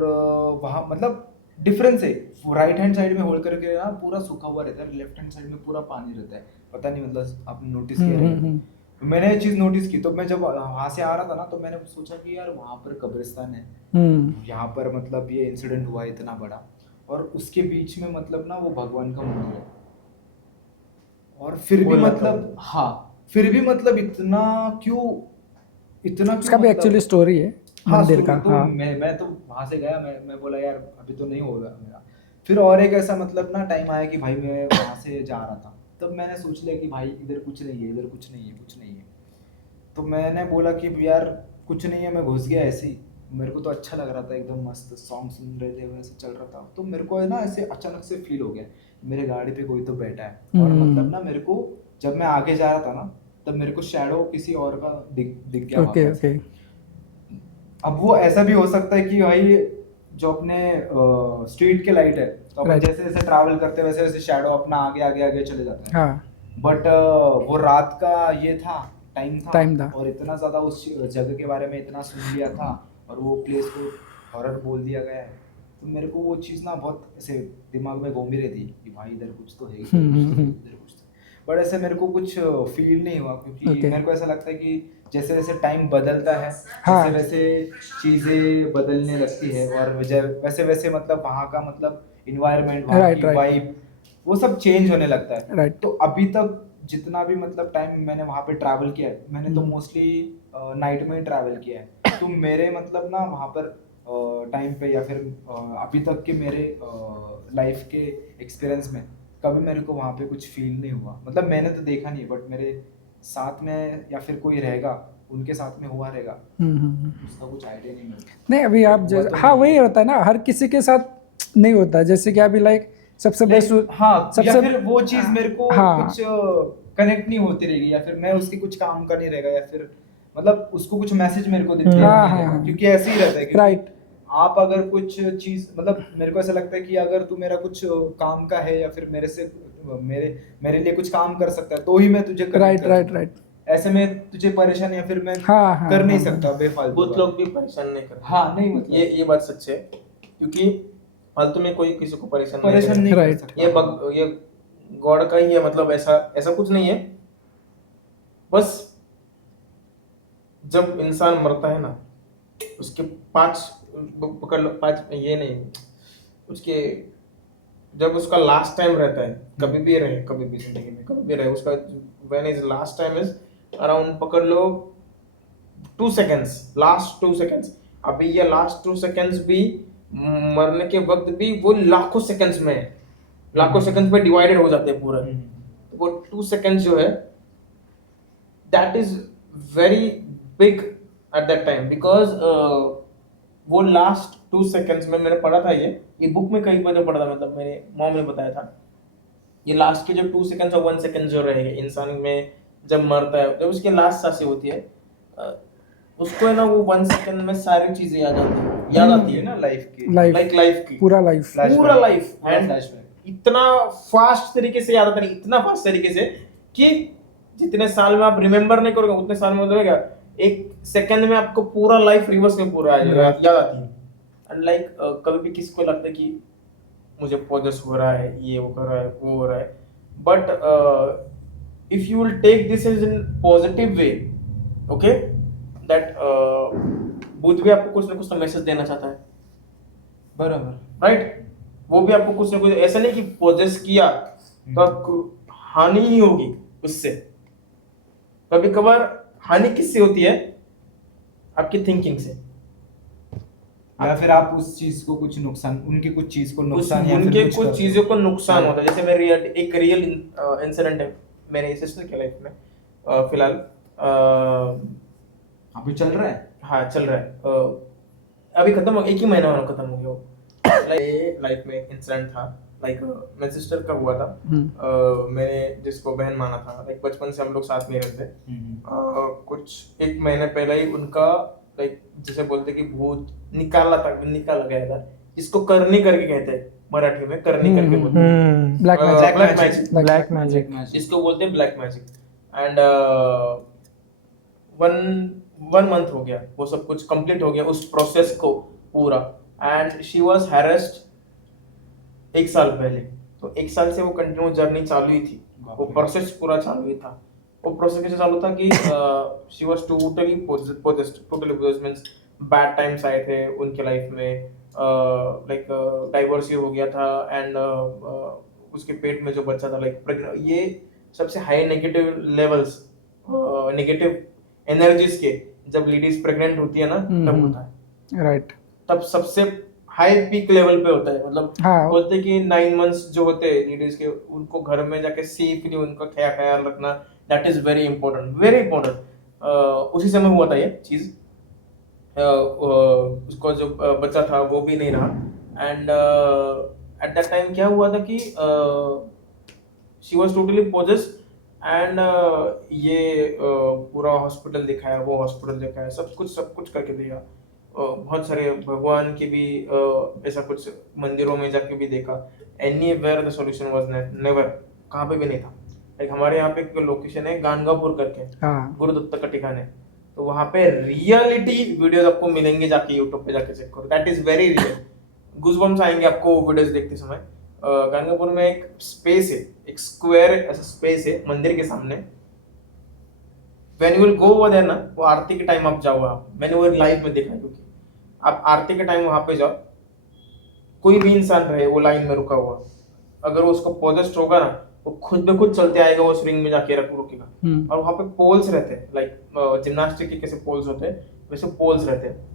वहाँ मतलब डिफरेंस है, राइट हैंड साइड में होल्ड करके ना पूरा सूखा हुआ रहता है, लेफ्ट हैंड साइड में पूरा पानी रहता है। पता नहीं मतलब आपने नोटिस किया है? तो मैंने ये चीज नोटिस की। तो मैं जब वहां से आ रहा था ना तो मैंने सोचा कि यार वहां पर कब्रिस्तान है, यहाँ पर मतलब ये इंसिडेंट हुआ इतना बड़ा, और उसके बीच में मतलब ना वो भगवान का मंदिर है। और फिर भी मतलब फिर भी मतलब इतना उसका भी एक्चुअली स्टोरी है मंदिर का। तो हाँ, मैं तो वहां से गया। मैं बोला यार अभी तो नहीं होगा मेरा। फिर और एक ऐसा मतलब ना टाइम आया कि भाई मैं वहां से जा रहा था, तब मैंने सोच लिया कि भाई इधर कुछ नहीं है, इधर कुछ नहीं है, कुछ नहीं है। तो मैंने बोला कि यार कुछ नहीं है, मैं घुस गया ऐसे ही। मेरे को तो अच्छा लग रहा था, एकदम मस्त सॉन्ग सुन रहे थे, वैसे चल रहा था। तो मेरे को है ना ऐसे अचानक से फील हो गया मेरे गाड़ी पे कोई तो बैठा है। और मतलब ना मेरे को जब मैं आगे जा रहा था ना, तब मेरे को शैडो किसी और का दिख गया ओके वहाँ पे। ओके अब वो ऐसा भी हो सकता है कि भाई जो अपने स्ट्रीट के लाइट है, तो अपन Right. जैसे जैसे ट्रैवल करते हैं वैसे वैसे शैडो अपना आगे आगे आगे चले जाते हैं। हाँ बट वो रात का ये था, टाइम था, था। और इतना ज्यादा उस जगह के बारे में इतना सुन लिया था, और वो प्लेस को हॉरर बोल दिया गया है, तो मेरे को वो चीज़ ना बहुत ऐसे दिमाग में घूम ही रही थी कि भाई इधर कुछ तो है, इधर कुछ तो। बट ऐसे मेरे को कुछ फील नहीं हुआ, क्योंकि Okay. मेरे को ऐसा लगता है कि जैसे जैसे टाइम बदलता है, हाँ। वैसे वैसे चीज़ें बदलने लगती है, और वैसे वैसे मतलब वहाँ का मतलब इन्वायरमेंट, वहाँ Right, की right. वाइब, वो सब चेंज होने लगता है। Right. तो अभी तक जितना भी मतलब टाइम मैंने वहाँ पे ट्रैवल किया है, मैंने तो मोस्टली नाइट में ही ट्रैवल किया है। तो मेरे मतलब ना वहाँ पर टाइम पे या फिर अभी तक के मेरे लाइफ के एक्सपीरियंस में कभी मेरे को वहाँ पे कुछ फील नहीं हुआ। मतलब मैंने तो देखा नहीं, बट मेरे साथ में या फिर कोई रहेगा, उनके साथ में हुआ रहेगा, उसका कुछ आइडिया नहीं मेरे को। नहीं अभी आप हुआ तो हाँ नहीं वही है। होता है ना, हर किसी के साथ नहीं होता। जैसे कि अभी लाइक सबसे बेस्ट हाँ, या सबसे फिर वो चीज मेरे को हाँ। कुछ कनेक्ट नहीं होती रहेगी, या फिर मैं उसके कुछ काम का नहीं रहेगा, या फिर मतलब उसको कुछ मैसेज मेरे को देना हाँ, नहीं हाँ, रहेगा, हाँ। क्योंकि ऐसे ही रहता है। क्योंकि राइट आप अगर कुछ चीज मतलब मेरे को ऐसा लगता है कि अगर तू मेरा कुछ काम का है, या फिर मेरे लिए कुछ काम कर सकता है, तो ही मैं तुझे connect राइट राइट करूंगा। राइट ऐसे में तुझे परेशान या फिर मैं हाँ, हाँ, कर नहीं हाँ, सकता बेफालतू बहुत बात। लोग भी परेशान नहीं करते। हाँ, नहीं मतलब ये बात सच है, क्योंकि फालतू में कोई किसी को परेशान नहीं कर Right. सकता। ये गॉड का ही है, मतलब ऐसा कुछ नहीं है। बस जब इंसान मरता है ना, उसके 5 पकड़ लो, 5 ये नहीं, उसके जब उसका लास्ट टाइम रहता है, कभी भी जिंदगी में कभी भी रहे, उसका when is last time is around, पकड़ लो 2 सेकेंड्स, लास्ट 2 सेकेंड्स। अभी ये लास्ट 2 सेकेंड्स भी मरने के वक्त भी वो लाखों सेकेंड्स में है, लाखों सेकेंड्स में डिवाइडेड हो जाते हैं पूरा। तो वो 2 सेकेंड्स जो है, that is very big at that time, because वो लास्ट 2 सेकेंड्स में मैंने पढ़ा था, ये बुक में कहीं पर पढ़ा था, मतलब मेरे मॉम ने बताया था, ये लास्ट के जो 2 सेकेंड्स और 1 सेकेंड जो रहेंगे इंसान में जब मरता है, जब उसकी लास्ट सांसें होती है, उसको है ना वो 1 सेकेंड में सारी चीजें याद आती है ना लाइफ की, लाइफ की पूरा लाइफ पूरा लाइफ फ्लैशबैक। इतना फास्ट तरीके से याद आता है, इतना फास्ट तरीके से कि जितने साल में आप रिमेम्बर नहीं करोगे उतने साल में होगा, 1 सेकंड में आपको पूरा लाइफ रिवर्स में पूरा याद आती है। एंड लाइक कभी भी किसी को लगता है कि मुझे पॉजेस हो रहा है, ये वो कर रहा है, वो हो रहा है, but if you will take this is in positive way, okay, that Buddha भी आपको कुछ ना कुछ तो मैसेज देना चाहता है, बराबर, राइट? वो भी आपको कुछ ना कुछ, ऐसा नहीं कि पॉजेस किया तो आपको हानि ही होगी उससे। कभी कभार हानि किससे होती है? आपकी थिंकिंग से, या फिर आप उस चीज को कुछ नुकसान, उनकी कुछ चीज को नुकसान, या फिर उनके कुछ कुछ कर- चीजों को नुकसान होता है। जैसे मेरी एक रियल इंसिडेंट है मेरे सिस्टर के लाइफ में, फिलहाल अभी चल रहा है। हाँ चल रहा है, अभी खत्म हो, 1 ही महीना में खत्म हो गया वो। लाइफ में इंसिडेंट था, लाइक मेरे सिस्टर का हुआ था। मैंने जिसको बहन माना था, लाइक बचपन से हम लोग साथ में रहते थे। कुछ 1 महीने पहले ही उनका, लाइक जैसे बोलते कि भूत निकाला गया था, इसको करनी करके कहते हैं मराठी में, करनी करके बोलते हैं। Black Black magic magic. Black magic इसको बोलते हैं ब्लैक मैजिक। एंड 1 मंथ हो गया, वो सब कुछ कंप्लीट हो गया उस प्रोसेस को पूरा। एंड शी वाज हैरेस्ड 1 साल पहले, तो 1 साल से वो कंटिन्यू जर्नी चालू ही थी, वो प्रोसेस पूरा चालू ही था। वो प्रोसेस कैसे चालू था कि she was totally possessed, means bad times आए थे उनके लाइफ में, लाइक डाइवोर्स हो गया था। एंड उसके पेट में जो बच्चा था, लाइक ये सबसे high negative levels, negative energies के, जब लेडीज प्रेग्नेंट होती है ना, तब होता है, राइट तब सबसे हाई पीक लेवल पे होता है। मतलब हाँ। बोलते हैं कि 9 मंथ्स जो होते हैं लेडीज के, उनको घर में जाके सेफली उनका ख्याल रखना, दैट इज वेरी इंपॉर्टेंट। उसी समय हुआ था ये चीज। उसको जो बच्चा था वो भी नहीं रहा। एंड एट दैट टाइम क्या हुआ था कि she was totally possessed, and ये पूरा हॉस्पिटल दिखाया, वो हॉस्पिटल दिखाया, सब कुछ करके दिया। बहुत सारे भगवान की भी ऐसा कुछ मंदिरों में जाके भी देखा। Anywhere the solution was never, कहाँ पे भी नहीं था। लाइक हमारे यहाँ पे एक लोकेशन है गानगापुर करके, हाँ गुरुदत्त का ठिकाना है, तो वहाँ पे रियलिटी वीडियोस आपको मिलेंगे, जाके यूट्यूब पे जाके चेक करो, that is very real. Goosebumps आएंगे आपको वो वीडियोस देखते समय। गानगापुर में एक स्पेस है, एक स्क्वायर ऐसा स्पेस है मंदिर के सामने। When you will go over there ना, वो आरती के टाइम आप जाओ, मैंने वो लाइव में देखा है, क्योंकि आप आरती के टाइम वहां पे जाओ, कोई भी इंसान रहे वो लाइन में रुका हुआ, अगर वो उसको पोजेस्ट होगा ना, वो खुद ब खुद चलते आएगा, वो स्विंग में जाके रुकेगा। और वहां पे पोल्स रहते हैं, लाइक जिम्नास्टिक के कैसे पोल्स होते हैं वैसे पोल्स रहते हैं।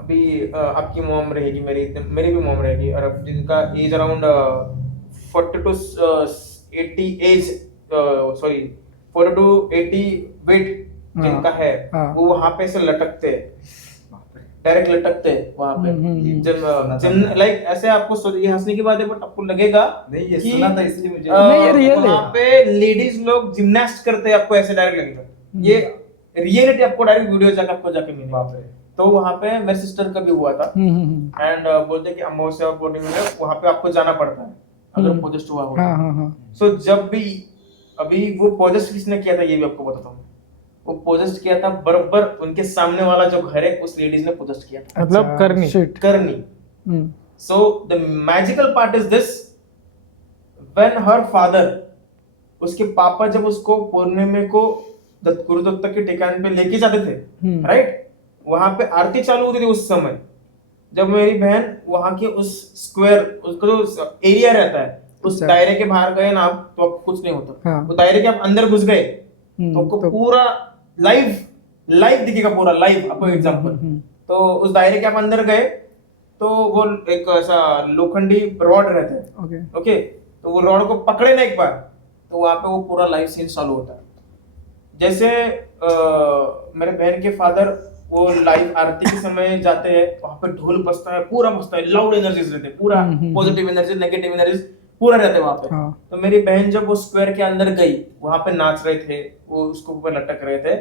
अभी आपकी मॉम रहेगी, मेरी भी मॉम रहेगी, और अब जिनका age around 40 to 80 age, sorry 40 to 80 weight जिनका है, वो वहां पे से लटकते हैं, डायरेक्ट लटकते हैं वहां पे। जब लाइक ऐसे आपको ये हंसने की बात है, बट आपको लगेगा नहीं, ये कि सुना था इसलिए मुझे नहीं, ये रियल है। वहां पे लेडीज लोग जिम्नास्ट करते हैं, आपको ऐसे डायरेक्ट लगेगा। ये रियलिटी आपको डायरेक्ट वीडियो आपको मिलेगी। बाप रे। तो वहां पे मेरे सिस्टर का भी हुआ था, एंड बोलते कि अमावस्या और पूर्णिमा में वहां पे आपको जाना पड़ता है अगर पोजेस्ट हुआ हो। सो जब भी अभी वो पोजेस्ट किसने किया था ये भी आपको बताता हूँ। वो पोजेस्ट किया था बराबर उनके सामने वाला जो घर है उस लेडीज ने पोजेस्ट किया था, मतलब करनी। So the magical part is this, when her father, उसके पापा जब उसको पूर्णिमा को गुरुदत्त के ठिकाने पे लेके जाते थे, राइट, वहां पे आरती चालू होती थी उस समय। जब मेरी बहन वहां के उस स्क्वायर, उसका जो एरिया रहता है, उस दायरे के बाहर गए ना आप, तो आपको कुछ नहीं होता। वो दायरे के आप अंदर घुस गए तो आपको पूरा लाइव दिखेगा, पूरा लाइव। आपको एग्जांपल, तो उस दायरे के आप अंदर गए तो वो एक ऐसा लोखंडी रॉड रहता है, ओके, तो वो रॉड को पकड़े ना एक बार, तो वहां पे वो पूरा लाइव सीन चालू होता है। जैसे मेरे बहन के फादर वो लाइव आरती के समय जाते हैं, वहां पे ढोल बजता है, पूरा बजता है, लाउड एनर्जीज रहते हैं, पूरा पॉजिटिव एनर्जी, नेगेटिव एनर्जीज पूरा रहते हैं वहां पे। तो मेरी बहन जब वो स्क्वायर के अंदर गई, वहां पे नाच रहे थे, वो उसको ऊपर लटक रहे थे,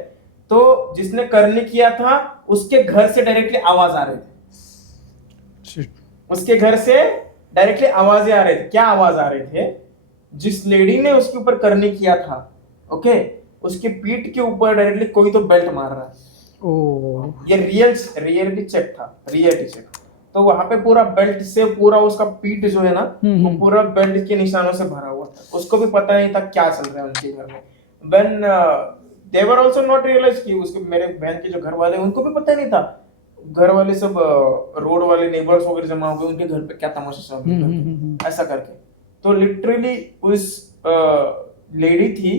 तो जिसने करने किया था उसके घर से डायरेक्टली आवाज आ रहे थे, उसके घर से डायरेक्टली आवाजें आ रहे थे। क्या आवाज आ रहे थे? जिस लेडी ने उसके ऊपर करने किया था, ओके, उसके पीठ के ऊपर डायरेक्टली कोई तो बेल्ट मार रहा है। ये रियलिटी चेक था, रियलिटी चेक। तो वहां पे पूरा बेल्ट से पूरा उसका पीठ जो है ना, वो पूरा बेल्ट के निशानों से भरा हुआ था। उसको भी पता नहीं था क्या चल रहा है उनके घर में। When they were also not realized कि उसके, मेरे बहन के जो घर वाले, उनको भी पता नहीं था। घर वाले सब रोड वाले नेबर्स वगैरह जमा हो गए, उनके घर पे क्या तमाशा चल रहा है ऐसा करके। तो लिटरली उस लेडी थी,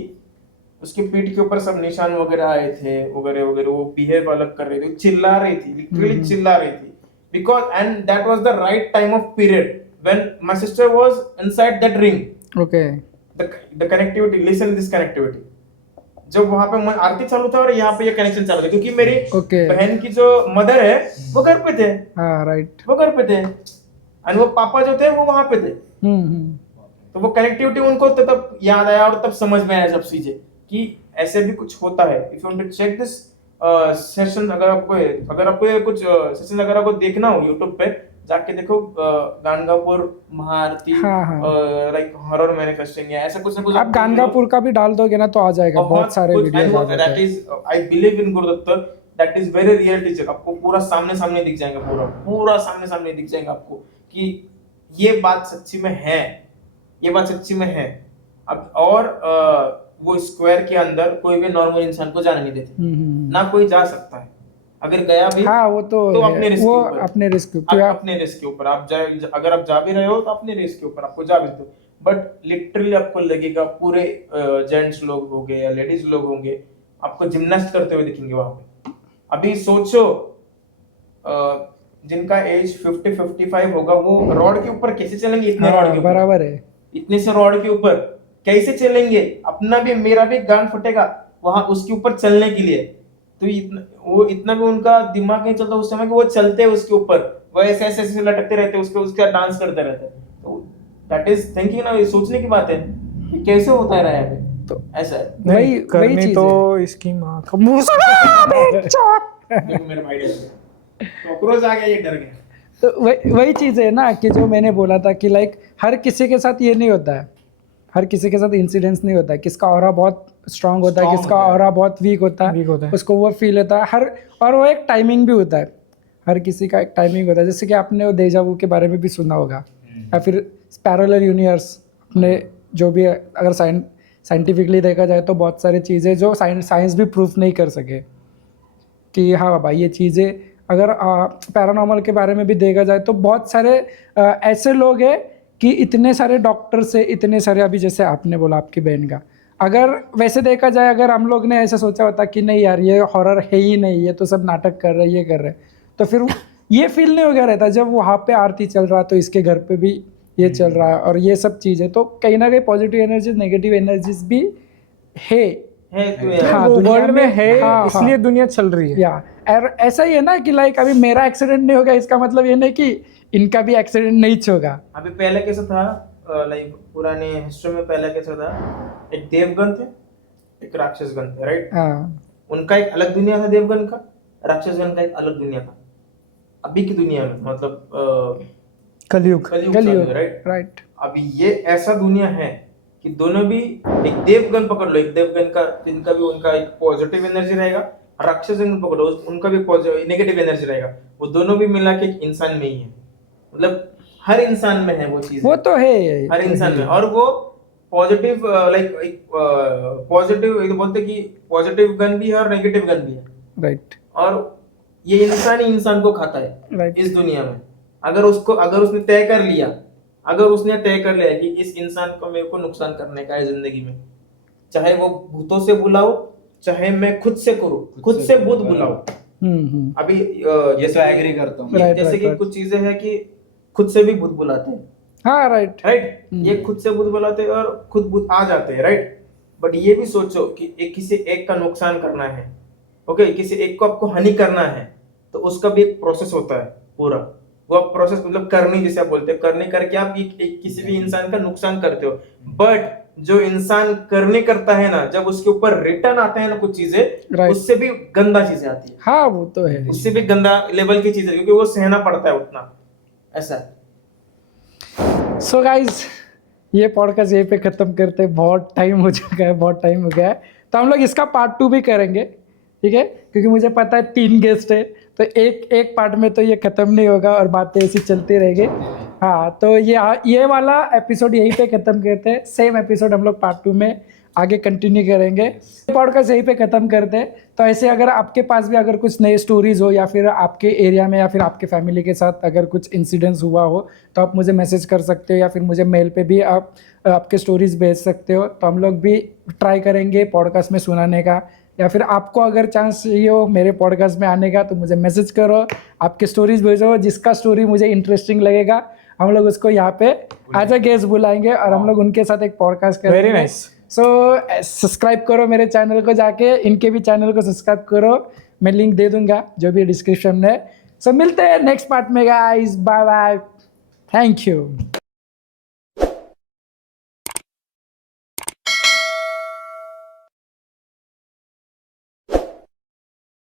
उसके पीठ के ऊपर सब निशान वगैरह आए थे वगैरह वगैरह। वो बिहेव अलग कर रही थी, चिल्ला रही थी, लिटरली चिल्ला रही थी, because and that was the right time of period when my sister was inside that ring. Okay, the connectivity, listen this connectivity. जब वहां पे आरती चालू था और यहाँ पे ये कनेक्शन चालू था, क्योंकि मेरी बहन की जो मदर है वो घर पे थे, राइट, वो घर पे थे, और वो पापा जो थे वो वहां पे थे। तो वो कनेक्टिविटी उनको तब याद आया और तब समझ में आया सब चीजें कि ऐसे भी कुछ होता है। If you want to check this session, अगर आपको कुछ सेशन अगर आपको देखना हो यूट्यूब पे, जाके देखो, गानगापुर महाआरती, लाइक हॉरर मैनिफेस्टिंग या ऐसा कुछ ना कुछ। आप गानगापुर का भी डाल दोगे ना तो आ जाएगा, बहुत सारे video. That is, I believe in Gurudutt, that is very reality check. आपको पूरा सामने दिख जाएगा, पूरा सामने दिख जाएगा आपको कि ये बात सच्ची में है, ये बात सच्ची में है। अब और वो स्क्वायर के अंदर कोई भी नॉर्मल इंसान को जाने नहीं देते, ना कोई जा सकता है। अगर गया भी, वो तो अपने रिस्क के ऊपर, अपने रिस्क के ऊपर आप जाए। अगर आप जा भी रहे हो तो अपने रिस्क के ऊपर आपको जा भी दो, बट लिटरली आपको लगेगा पूरे जेंट्स लोग होंगे या लेडीज लोग होंगे, आपको जिम्नास्ट करते हुए दिखेंगे वहां पे। अभी सोचो, जिनका एज 50-55 होगा, वो रॉड के ऊपर कैसे चलेंगे? इतने रॉड के ऊपर, बराबर है, इतने से रॉड के ऊपर कैसे चलेंगे? अपना भी, मेरा भी गांड फटेगा वहां उसके ऊपर चलने के लिए। तो इतना भी उनका दिमाग नहीं चलता उस समय कि वो चलते हैं उसके ऊपर, वो ऐसे लटकते रहते, उसका डांस करते रहते। तो दैट इज थिंकिंग ना, ये सोचने की बात है कि कैसे होता है यहाँ पे। तो ऐसा है। नहीं, वही करनी चीज तो इसकी माँ का मुंह से। देखो मेरा भाई डर गया, कॉकरोच आ गया, ये डर गया। तो वही चीज़ है ना कि जो मैंने बोला था कि लाइक हर किसी के साथ ये नहीं होता है, हर किसी के साथ इंसिडेंस नहीं होता है, किसका ऑरा बहुत स्ट्रांग होता है, Strong किसका होता है। ऑरा बहुत वीक होता Weak होता है, है। उसको वो फील होता है हर, और वो एक टाइमिंग भी होता है, हर किसी का एक टाइमिंग होता है। जैसे कि आपने वो डेजा वू के बारे में भी सुना होगा, या फिर पैरेलल यूनिवर्स, अपने जो भी है, अगर साइंटिफिकली देखा जाए तो बहुत सारी चीज़ें जो साइंस भी प्रूफ नहीं कर सके कि हाँ बाबा ये चीज़ें, अगर पैरानॉर्मल के बारे में भी देखा जाए तो बहुत सारे ऐसे लोग हैं कि इतने सारे डॉक्टर से, इतने सारे, अभी जैसे आपने बोला आपकी बहन का, अगर वैसे देखा जाए, अगर हम लोग ने ऐसा सोचा होता कि नहीं यार ये हॉरर है ही नहीं, ये तो सब नाटक कर रहे हैं, ये कर रहे हैं, तो फिर ये फील नहीं हो गया रहता जब वहाँ पे आरती चल रहा तो इसके घर पे भी ये चल रहा है और ये सब चीज़ें, तो कहीं ना कहीं पॉजिटिव एनर्जीज नेगेटिव एनर्जीज भी है। तो हाँ, वो दुनिया वर्ल्ड में में, है, हाँ, इसलिए हाँ। दुनिया चल रही है। या और ऐसा ही है ना कि लाइक अभी मेरा एक्सीडेंट नहीं होगा इसका मतलब ये नहीं कि इनका भी एक्सीडेंट नहीं होगा। अभी पहले कैसा था, लाइक पुराने हिस्ट्री में पहले कैसा था, एक देवगन थे, एक राक्षसगण थे, राइट। हाँ, उनका एक अलग दुनिया था देवगन का, राक्षसगण का एक अलग दुनिया था। अभी की दुनिया में मतलब कलयुग। कलयुग कलयुग, राइट। राइट। अभी ये ऐसा दुनिया है कि दोनों भी, एक देवगन पकड़ लो, एक देवगन का जिनका भी उनका एक पॉजिटिव एनर्जी रहेगा, राक्षसगण पकड़ लो उनका भी नेगेटिव एनर्जी रहेगा, वो दोनों भी मिला के एक इंसान में ही है। मतलब हर इंसान में है वो चीज, वो तो है हर इंसान में। और वो पॉजिटिव लाइक एक पॉजिटिव, ये बोलते कि पॉजिटिव गन भी है और नेगेटिव गन भी है, राइट, और ये इंसान ही इंसान को खाता है राइट। इस दुनिया में। अगर उसने तय कर लिया, अगर उसने तय कर लिया कि इस इंसान को मेरे को नुकसान करने का है जिंदगी में, चाहे वो भूतों से बुलाओ, चाहे मैं खुद से करूं, खुद से भूत बुलाओ। अभी ये तो एग्री करता हूँ। Right, जैसे कि right. कुछ चीजें हैं कि खुद से भी भूत बुलाते हैं, हाँ, राइट। राइट। ये खुद से भूत बुलाते हैं और खुद भूत आ जाते हैं, राइट। बट ये भी सोचो कि किसी एक का नुकसान करना है, ओके, किसी एक को आपको हानि करना है, तो उसका भी एक प्रोसेस होता है पूरा। वो प्रोसेस मतलब करनी, जिसे आप बोलते हैं करने करके आप किसी भी इंसान का नुकसान करते हो। बट जो इंसान करने करता है ना, जब उसके ऊपर रिटर्न आते हैं ना कुछ चीजें, Right. उससे भी गंदा चीजें आती है, हाँ, वो तो है। उससे भी गंदा लेवल की चीजें, क्योंकि वो सहना पड़ता है उतना, ऐसा है। सो गाइज, ये पॉडकास्ट यहीं पे ख़त्म करते हैं, बहुत टाइम हो चुका है, बहुत टाइम हो गया है, तो हम लोग इसका पार्ट 2 भी करेंगे, ठीक है, क्योंकि मुझे पता है 3 गेस्ट है, तो एक पार्ट में तो ये ख़त्म नहीं होगा और बातें ऐसी चलती रहेगी। हाँ, तो ये वाला एपिसोड यहीं पे ख़त्म करते हैं, सेम एपिसोड हम लोग पार्ट 2 में आगे कंटिन्यू करेंगे। पॉडकास्ट यहीं पे ख़त्म करते हैं। तो ऐसे अगर आपके पास भी अगर कुछ नए स्टोरीज हो, या फिर आपके एरिया में या फिर आपके फैमिली के साथ अगर कुछ इंसिडेंट्स हुआ हो, तो आप मुझे मैसेज कर सकते हो, या फिर मुझे मेल पे भी आप आपके स्टोरीज भेज सकते हो, तो हम लोग भी ट्राई करेंगे पॉडकास्ट में सुनाने का। या फिर आपको अगर चांस चाहिए हो मेरे पॉडकास्ट में आने का, तो मुझे मैसेज करो, आपके स्टोरीज भेजो, जिसका स्टोरी मुझे इंटरेस्टिंग लगेगा हम लोग उसको यहाँ पे एज अ गेस्ट बुलाएंगे और हम लोग उनके साथ एक पॉडकास्ट करेंगे। Very nice. सो सब्सक्राइब करो मेरे चैनल को, जाके इनके भी चैनल को सब्सक्राइब करो, मैं लिंक दे दूंगा जो भी डिस्क्रिप्शन में। सो मिलते हैं नेक्स्ट पार्ट में guys, bye bye, thank you.